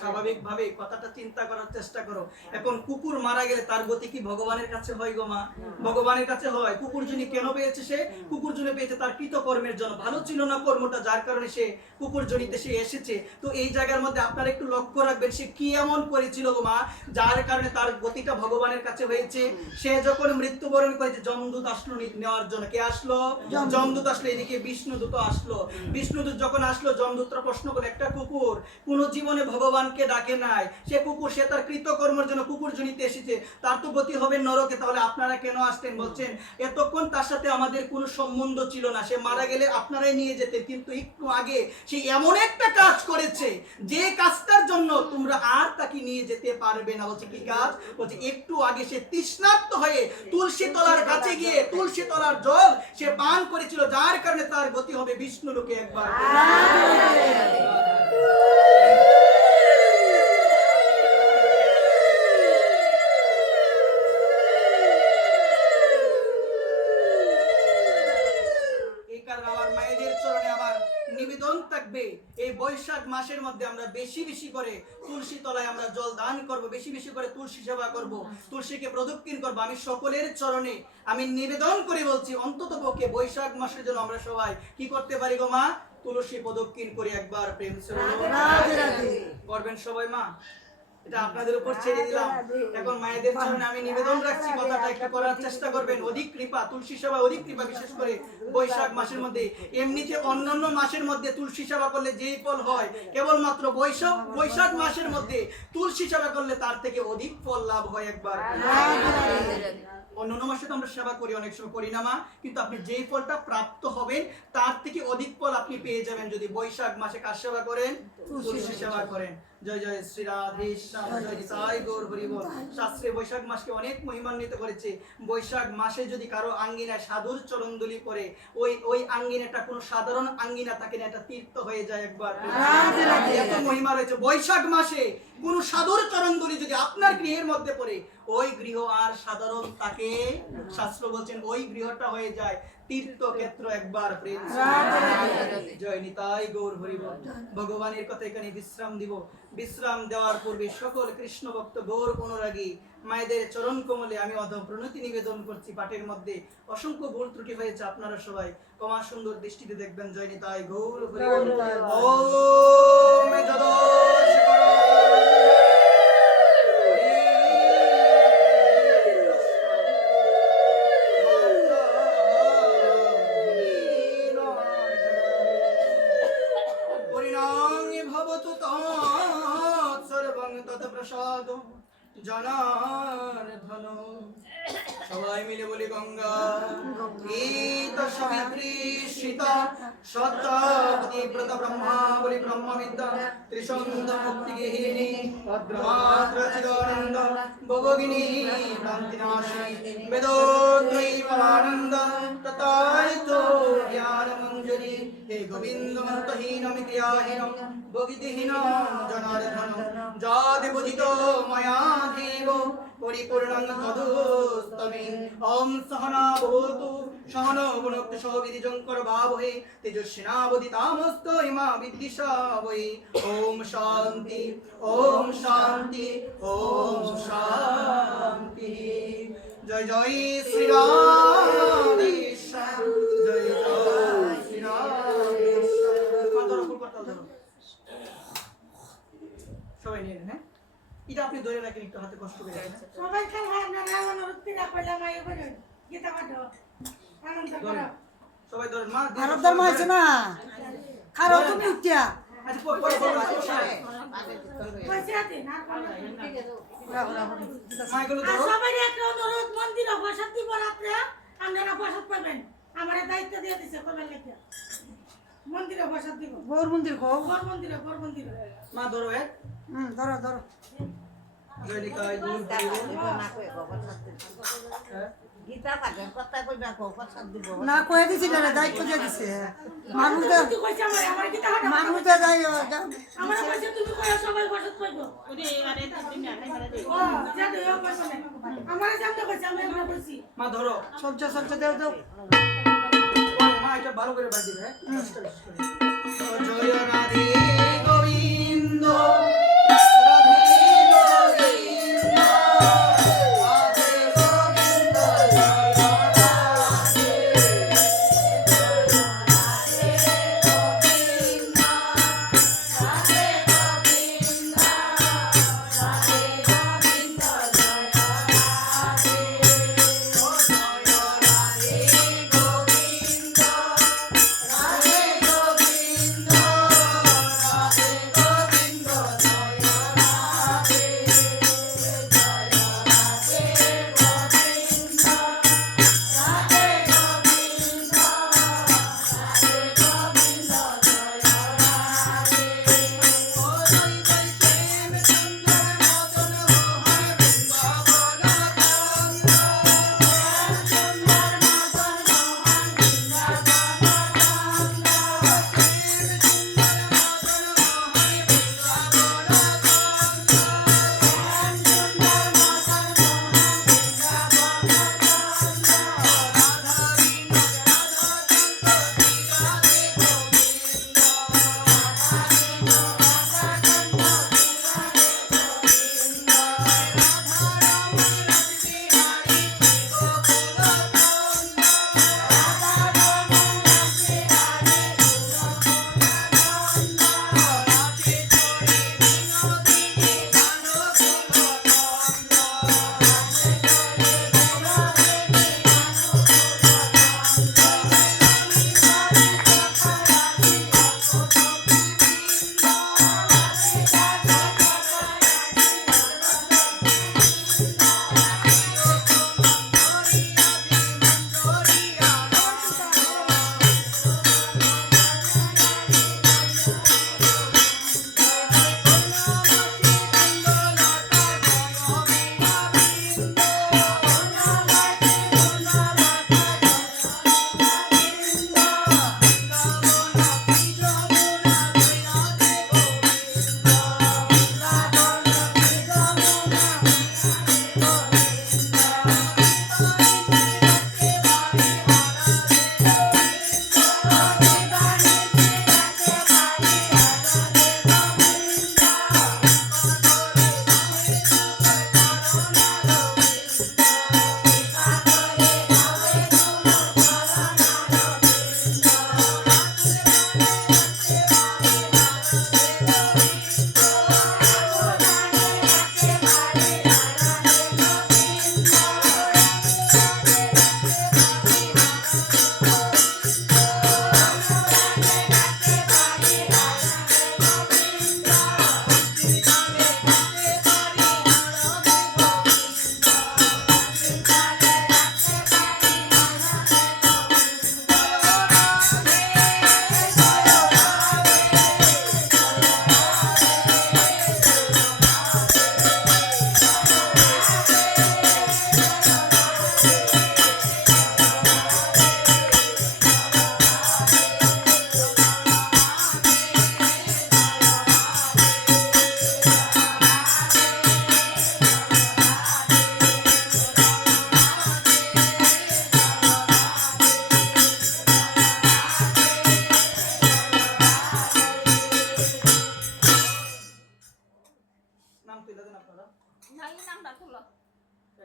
স্বাভাবিক ভাবে কথাটা চিন্তা করার চেষ্টা করো। এখন কুকুর মারা গেলে তার গতি কি ভগবানের কাছে হয় গো মা? ভগবানের কাছে হয়। কুকুর যিনি কেন পেয়েছে? সে কুকুর জন্য পেয়েছে তার কৃতকর্মের জন্য। ভালো ছিল না কর্মটা, যার কারণে সে কুকুর জনিতে সে এসেছে। তো এই জায়গার মধ্যে আপনারা একটু লক্ষ্য রাখবেন সে কি এমন করেছিল গো মা যার কারণে তার গতিটা ভগবানের কাছে হয়েছে। সে যখন মৃত্যুবরণ করেছে যমদূত আসলো নেওয়ার জন্য। কে আসলো? যমদূত আসলো। এদিকে বিষ্ণুদূত আসলো। বিষ্ণুদূত যখন আসলো যমদূতরা প্রশ্ন করে একটা কুকুর কোন জীবনে ভগবানকে ডাকে নাই, সে কুকুর সে তার কৃতকর্মের জন্য কুকুর জনিতে এসেছে, তার তো গতি হবে নরকে, তাহলে আপনারা কেন আসতেন? বলছেন এতক্ষণ তার সাথে আমাদের কোনো সম্বন্ধ ছিল না, সে মারা গেলে আপনারাই নিয়ে যেতেন, কিন্তু একটু আগে সে এমন একটা কাজ করেছে যে কাজটার জন্য তোমরা আর তাকে নিয়ে যেতে পারবে না। বলছে কি কাজ? বলছে একটু আগে সে তৃষ্ণার্ত হয়ে তুলসী তলার কাছে গিয়ে তুলসী তলার জল সে পান করেছিল, যার কারণে তার গতি হবে বিষ্ণু লোকে। একবার কারণ আমার মায়েদের চরণে আমার নিবেদন থাকবে এই বৈশাখ মাসের মধ্যে আমরা বেশি বেশি করে তুলসী তলায় আমরা জল দান করব, বেশি বেশি করে তুলসী সেবা করব, তুলসীকে প্রদক্ষিণ করব। আমি সকলের চরণে আমি নিবেদন করে বলছি, অন্তত পক্ষে বৈশাখ মাসের জন্য আমরা সবাই কি করতে পারি গো মা? তুলসী প্রদক্ষিণ করে একবার প্রেম করবেন সবাই মা। এটা আপনাদের উপর ছেড়ে দিলাম। এখন মায়েদের চরণে আমি নিবেদন রাখছি, কথাটা একটু করার চেষ্টা করবেন। অধিক কৃপা, তুলসী সেবা অধিক কৃপা, বিশেষ করে বৈশাখ মাসের মধ্যে। এমনিতে অন্যান্য মাসের মধ্যে তুলসী সেবা করলে যেই ফল হয়, কেবলমাত্র বৈশাখ মাসের মধ্যে তুলসী সেবা করলে তার থেকে অধিক ফল লাভ হয় একবার। অন্যান্য মাসে তো আমরা সেবা করি, অনেক সময় করি না মা, কিন্তু আপনি যেই ফলটা প্রাপ্ত হবেন তার থেকে অধিক ফল আপনি পেয়ে যাবেন যদি বৈশাখ মাসে কার সেবা করেন? তুলসী সেবা করেন। জয় জয় শ্রী রাধে শ্যাম, জয় সাই গৌর হরি বল। শাস্ত্রে বৈশাখ মাসকে অনেক মহিমান্বিত করেছে। বৈশাখ মাসে যদি কারো আঙ্গিনায় সাধুর চরণধুলি পড়ে, ওই আঙ্গিনাটা কোনো সাধারণ আঙ্গিনা থাকে না, এটা তীর্থ হয়ে যায় একবার। এত মহিমা রয়েছে বৈশাখ মাসে। কোন সাধুর চরণধুলি যদি আপনার গৃহের মধ্যে পড়ে, ওই গৃহ আর সাধারণ তাকে, শাস্ত্র বলছেন ওই গৃহটা হয়ে যায় তীর্থক্ষেত্র একবার। প্রেম জয় নিতাই গৌর হরি বল। ভগবানের কথা এখানে বিশ্রাম দিব। বিশ্রাম দেওয়ার পূর্বে সকল কৃষ্ণ ভক্ত গৌর অনুরাগী মায়েদের চরণ কমলে আমি অধম প্রণতি নিবেদন করছি। পাঠের মধ্যে অসংখ্য ভুল ত্রুটি হয়েছে, আপনারা সবাই ক্ষমা সুন্দর দৃষ্টিতে দেখবেন। জয় নিতাই গৌর হরি বল। ওম যদোষ করো প্রসাদ জনার্দন। সবাই মিলে বলি গঙ্গা গীত সাবিত্রী সীতা সত্যবতী ব্রত ব্রহ্মা বলি ব্রহ্মবিদ্যা ত্রিসন্ধ মুক্তি গেহিনী ভদ্রমাত্র চিদানন্দ ভোগিনী ভ্রান্তিনাশিনী বেদোদ্রয়ী পরানন্দ তথায়িত জ্ঞান মঞ্জরি। হে গোবিন্দ মন্তহীনম ক্রিয়াহীনম ভোগিতহীনম জনার্দন যাদে বুঝিত ময়া দেব পরিপূর্ণং তদুস্তমে। ওম সহনা ভবতু সহনো ভুনক্তু সহ বিধিজঙ্কর ভাবহে তেজস্বিনাবদিতামস্তু ইমা বিদ্বিষাবহে। ওম শান্তি, ওম শান্তি, ওম শান্তি। জয় জয় শ্রী রাধে শ্যাম, জয় জয় শ্রী রাধে শ্যাম। সবাই নিয়ে নেন। এটা আপনি ধরে রাখেন, একটু হাতে কষ্ট করে। সবাই খাওয়া আপনারা অনুরোধ করে কইলাম আই বলেন গীতা পাঠ আনন্দ করো। সবাই ধরেন মা। আরব ধর্ম আছে না, খারাপ তুমি উঠিয়া। আচ্ছা পরে পরে পয়সা দিন আর কোন মাইগুলো আর ধরো। সবাই একটা অনুরোধ, মন্দিরে বসাত দিব রাতে, আপনারা বসাত পাবেন। আমারে দায়িত্ব দিয়ে দিছে কবেন লেখা মন্দিরে বসাত দিব। গৌর মন্দির কও। গৌর মন্দিরে মা ধরো এক। ধরো ধরো। জয় নিতাই গৌর গীতা পাঠে কথা কইবা কথা দিব না কয়ে দিছি না, দায়িত্ব দিয়ে দিছে। মানুষ তুই কইছ আমার গীতা পাঠ মানুষ যাই আমার কইছে তুমি কইয়া সবাই বসাত পাইবো। ওরে আরে তুমি না খাইবারে দে। ও যা দেও কইছ না আমারে সামনে কইছে আমি আমরা কইছি। মা ধরো। সবচেয়ে সবচেয়ে দেও দাও। মা এটা ভালো করে বাড়ি দিবে। জয় রাধে গোবিন্দ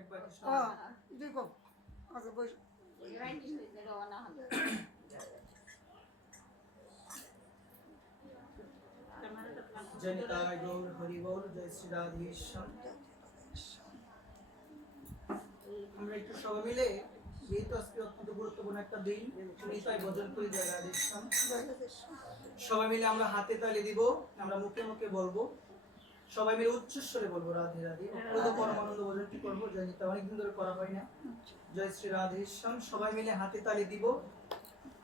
একবার কৃষ্ণ ও তুই কো আচ্ছা বস জয় নিতাই গৌর হরি বল, জয় শ্রী রাধেশ্যাম। আমরা একটু সবাই মিলে, যেহেতু আজকে অত্যন্ত গুরুত্বপূর্ণ একটা দিন, নিতাই ভজন করি জয় রাধেশ্যাম। সবাই মিলে আমরা হাতে তালি দিব, আমরা মুখে মুখে বলবো, সবাই মিলে উচ্চস্বরে বলবো রাধে রাধে। অপ্রদ পরমানন্দ ভজনটি করবো, জয় নিতাই, অনেকদিন ধরে করা হয় না। জয় শ্রী রাধেশ্যাম। সবাই মিলে হাতে তালি দিব,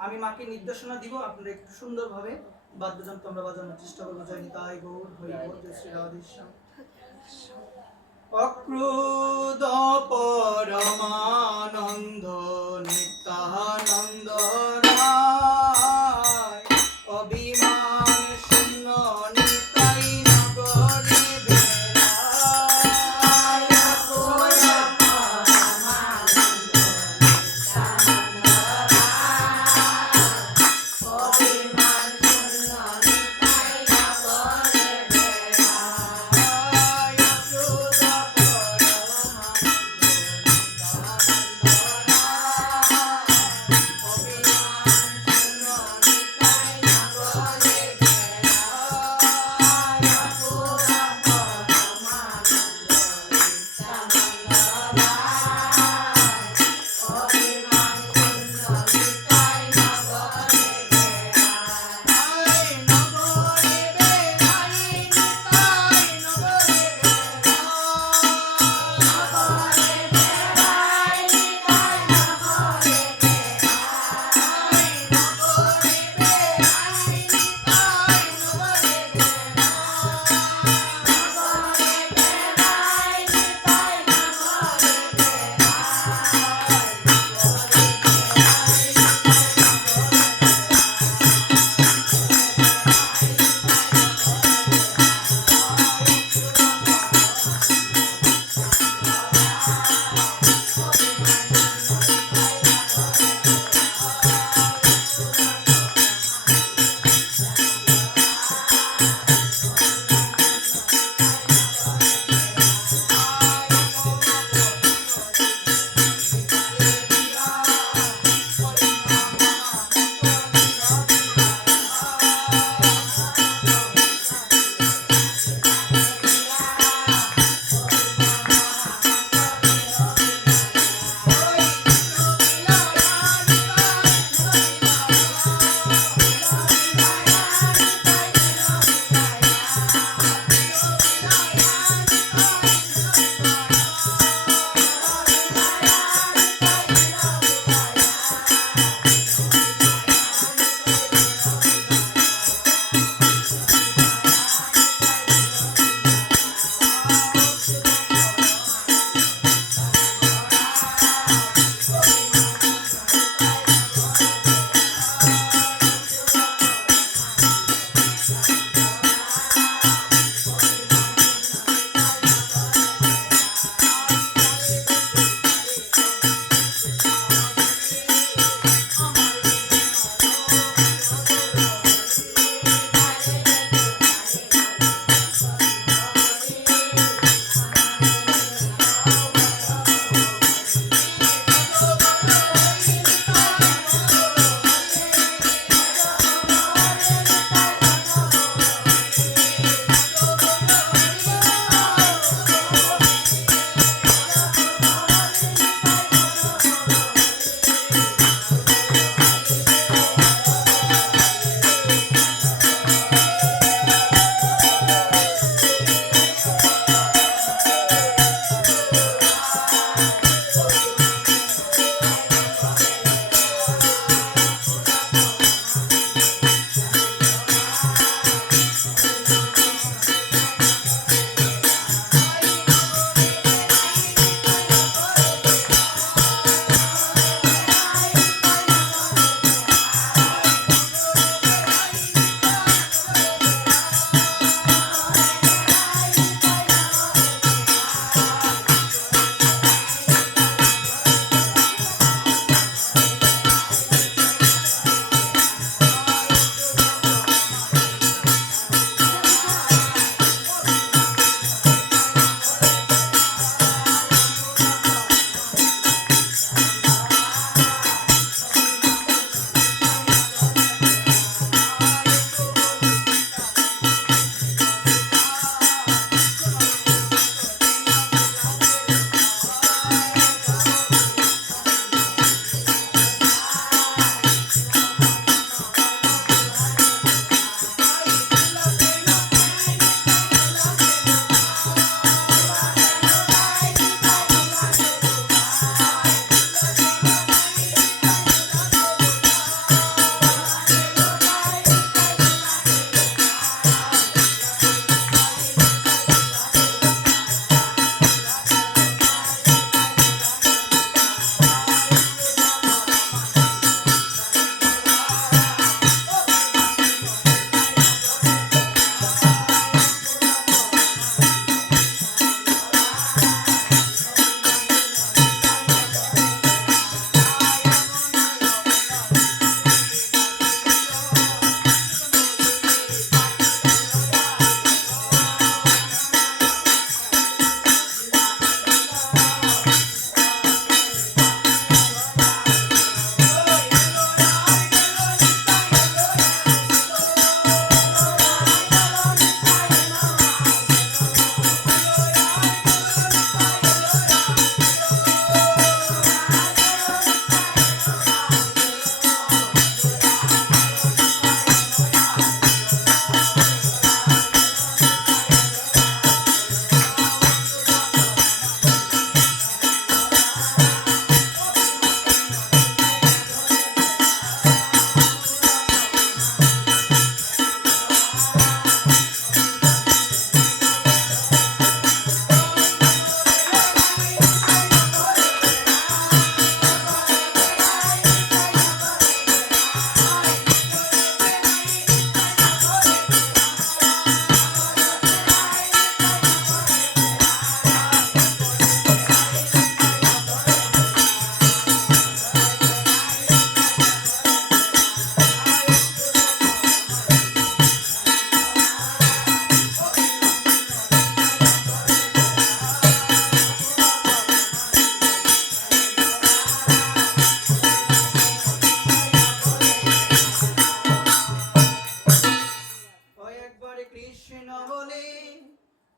আমি মাকে নির্দেশনা দিব, আপনারা একটু সুন্দরভাবে বাদ্যযন্ত্র আমরা বাজানোর চেষ্টা করবো। জয় নিতাই গৌর হরি বল, জয় শ্রী রাধেশ্যাম। অক্রোধ পরমানন্দ নিত্যানন্দ রায়, অভিমান শূন্য নিতাই নগরে বেড়ায়। অক্রোধ পরমানন্দ নিত্যানন্দ রায়, অভিমান শূন্য নিতাই নগরে বেড়ায়। অক্রোধ পরমানন্দ নিত্যানন্দ রায়, অভিমান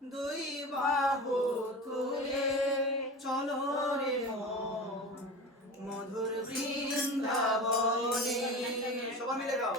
দুই বাহু তুলে চলো রে মন মধুর বৃন্দাবনে। সবাই মিলে গাও।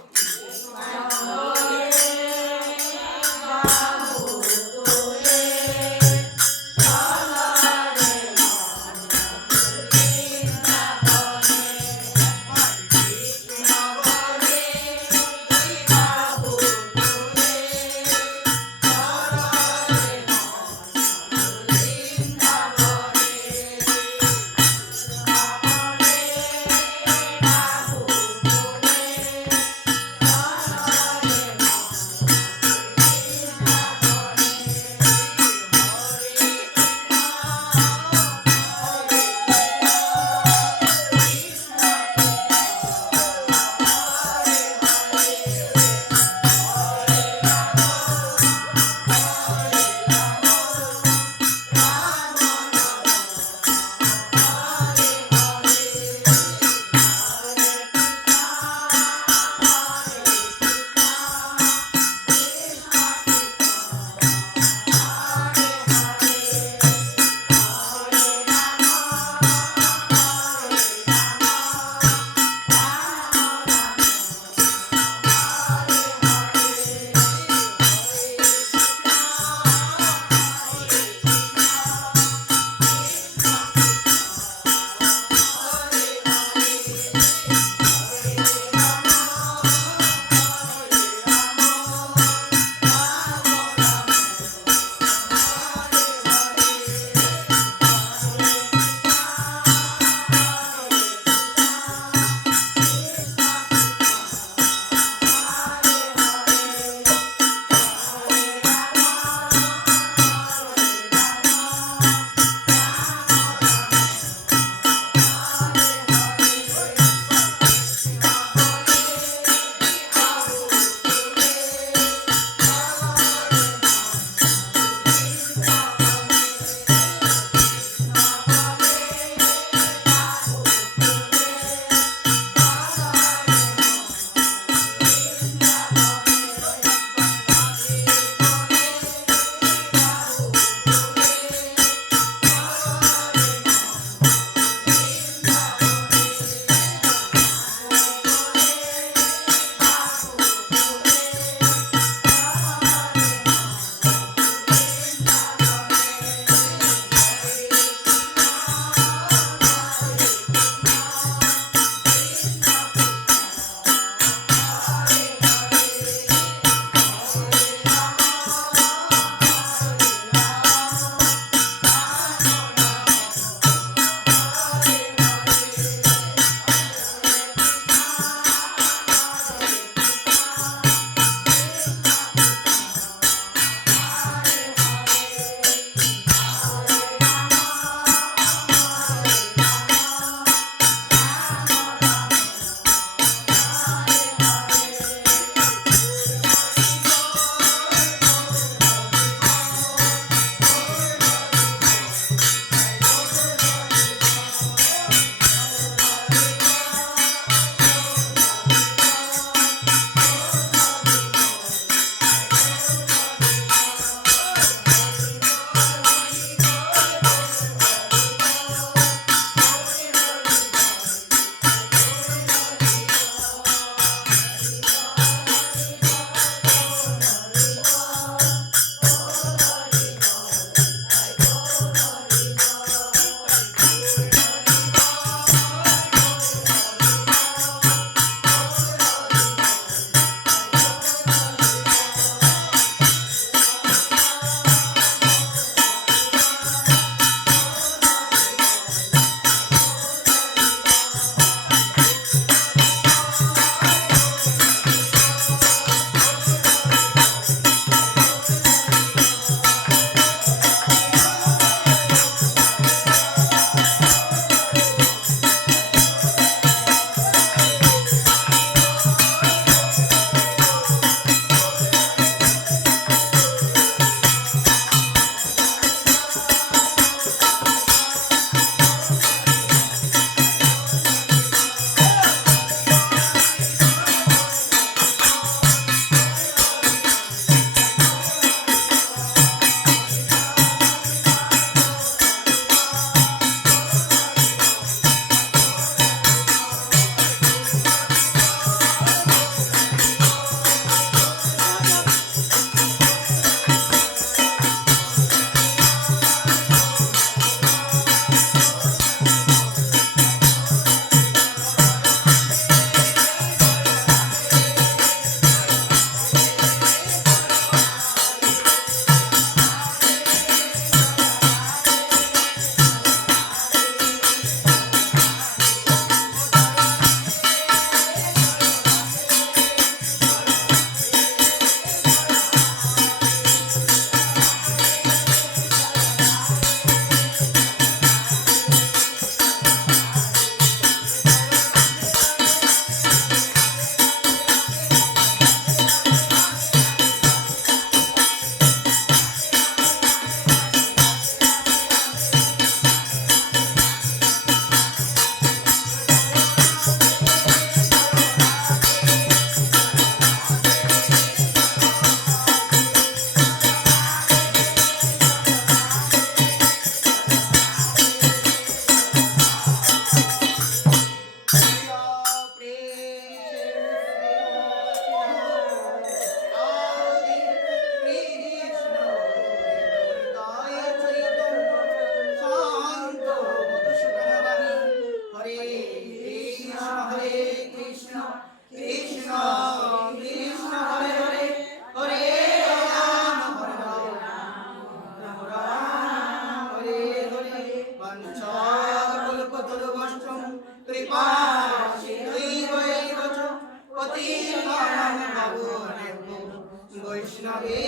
বৈষ্ণবে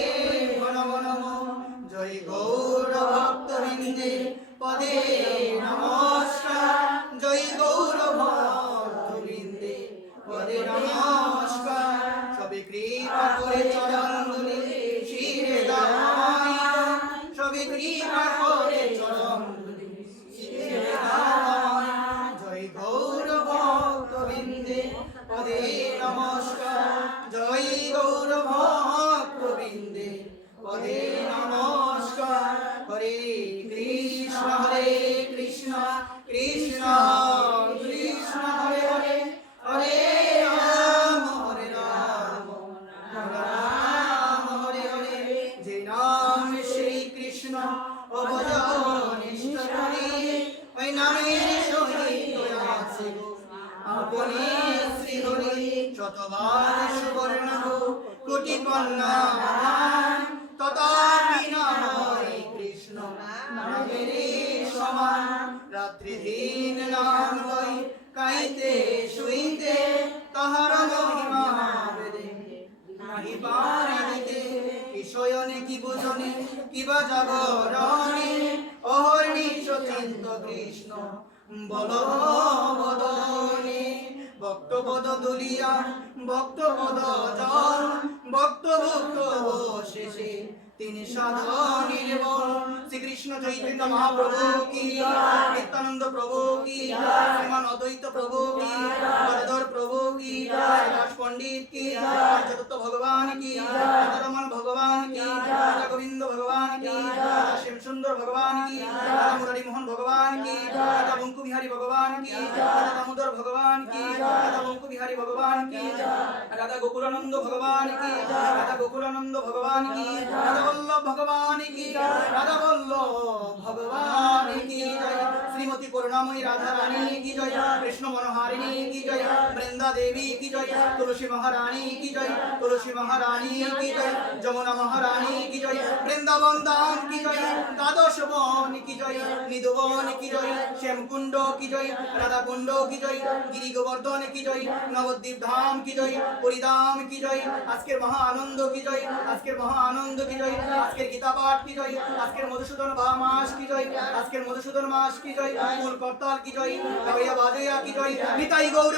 নমো নমো। জয় গৌর ভক্তবৃন্দে পদে নমস্কার, জয় গৌর ভক্তবৃন্দে পদে নমস্কার। সবে কৃপা করে চরণ ধুলি শিরে দাও, সবে কৃপা করে চরণ ধুলি শিরে দাও। জয় গৌর ভক্তবৃন্দে পদে নমস্কার, জয় গৌর ভক্তবৃন্দে পদে নমস্কার। হরে কৃষ্ণ কৃষ্ণ কৃষ্ণ হরে হরে, হরে রাম রাম হরে হরে। যে নাম শ্রী কৃষ্ণ অবজনিষ্ঠ করি, ওই নামের সহিত আছে গো আপনি শ্রী হরি। শতবার সুবর্ণ গো কোটি কন্যা তথাপি না হয় কৃষ্ণ নামের সমান। রাত্রি দিন নাম লই গাইতে শুইতে, তাহার মহিমা বেদে নাহি পারে দিতে। কি শয়নে কি বুঝনে কিবা জাগরণে, অহর্নিশ চিন্ত কৃষ্ণ বল বদনে। ভক্তপদ দুলিয়া ভক্তপদ জল, ভক্ত ভক্ত শেষে তিনি সাধন নির্মল। শ্রীকৃষ্ণ চৈতন্য মহাপ্রভু কি, নিত্যানন্দ প্রভু কি, শ্রীমান অদ্বৈত প্রভু কি, গদাধর প্রভু কি, দাস পণ্ডিত কি, চতুর্থ ভগবান কি, রমন ভগবান কি, রাধা গোবিন্দ ভগবান কি, রাধা শ্যাম সুন্দর ভগবান কি, রাধা মুরারি মোহন ভগবান কি, রাধা বঙ্কু বিহারী ভগবান কি, রাধা দামোদর ভগবান কি, রাধা বঙ্কু বিহারী ভগবান কি, রাধা গোকুলানন্দ ভগবান কি, রাধা গোকুলানন্দ ভগবান কি, রাধা বল্লভ ভগবান কি, রাধা বল্লভ ভগবান কি জয়। শ্রীমতী করুণাময়ী রাধা রানী কি জয়, কৃষ্ণ মনোহারিণী কি জয়, বৃন্দা দেবী কি জয়, তুলসী মহারানী কি জয়, তুলসী মহারানী কি জয়, যমুনা মহারানী কি জয়, বৃন্দাবন ধাম কি জয়, দ্বাদশ বন কি জয়, নিধুবন কি জয়, শ্যামকুণ্ড কি জয়, রাধাকুণ্ড কি জয়, গিরি গোবর্ধন কি জয়, নবদ্বীপ ধাম কি জয়, পরিধাম কি জয়। আজকের মহা আনন্দ কি জয়, আজকের মহা আনন্দ কি জয়, আজকের গীতা পাঠ কি জয়, আজকের মধুসূদন মাস কি জয়, আজকের মধুসূদন মাস কি জয়, মূল করতাল কি জয়, গাইয়া বাজাইয়া কি জয়। নিতাই গৌর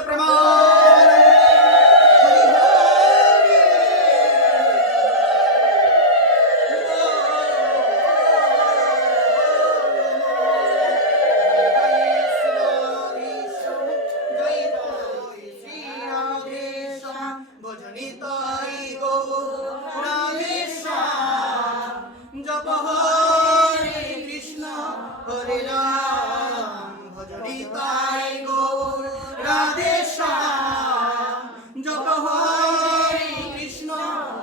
ভজনিতাই গৌর রাধেশ্যাম। জপ হরে কৃষ্ণ হরে রাম, ভজনিতাই গৌর রাধেশ্যাম। জপ হরে কৃষ্ণ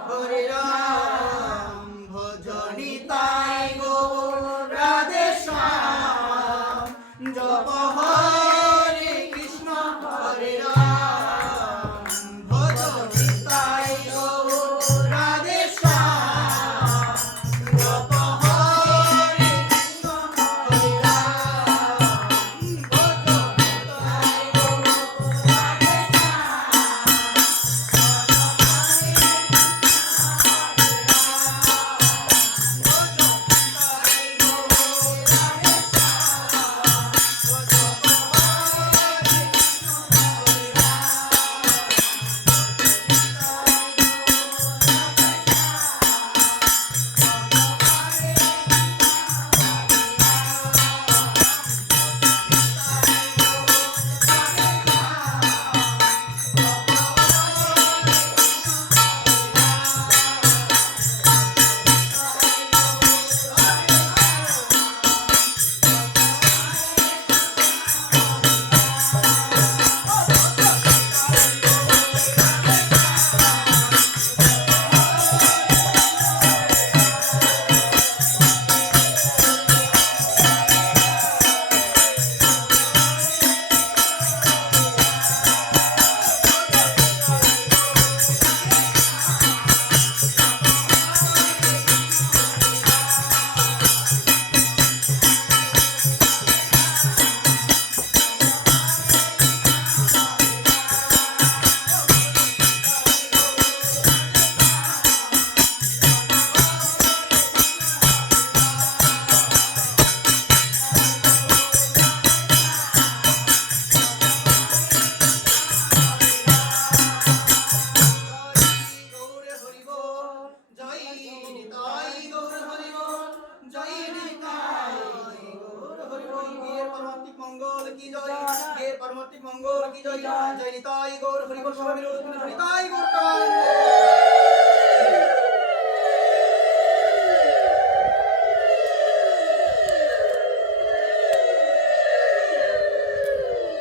হরে রাম, ভজনিতাই গৌর রাধেশ্যাম। জপ হরে কৃষ্ণ হরে রাম, ভজনিতাই গৌর রাধেশ্যাম। পরমাত্মিক মঙ্গল কি জয় গে পরমাত্মিক মঙ্গল কি জয় জয় নিতাই গৌর হরি বল সবাই মিলে নিতাই গৌর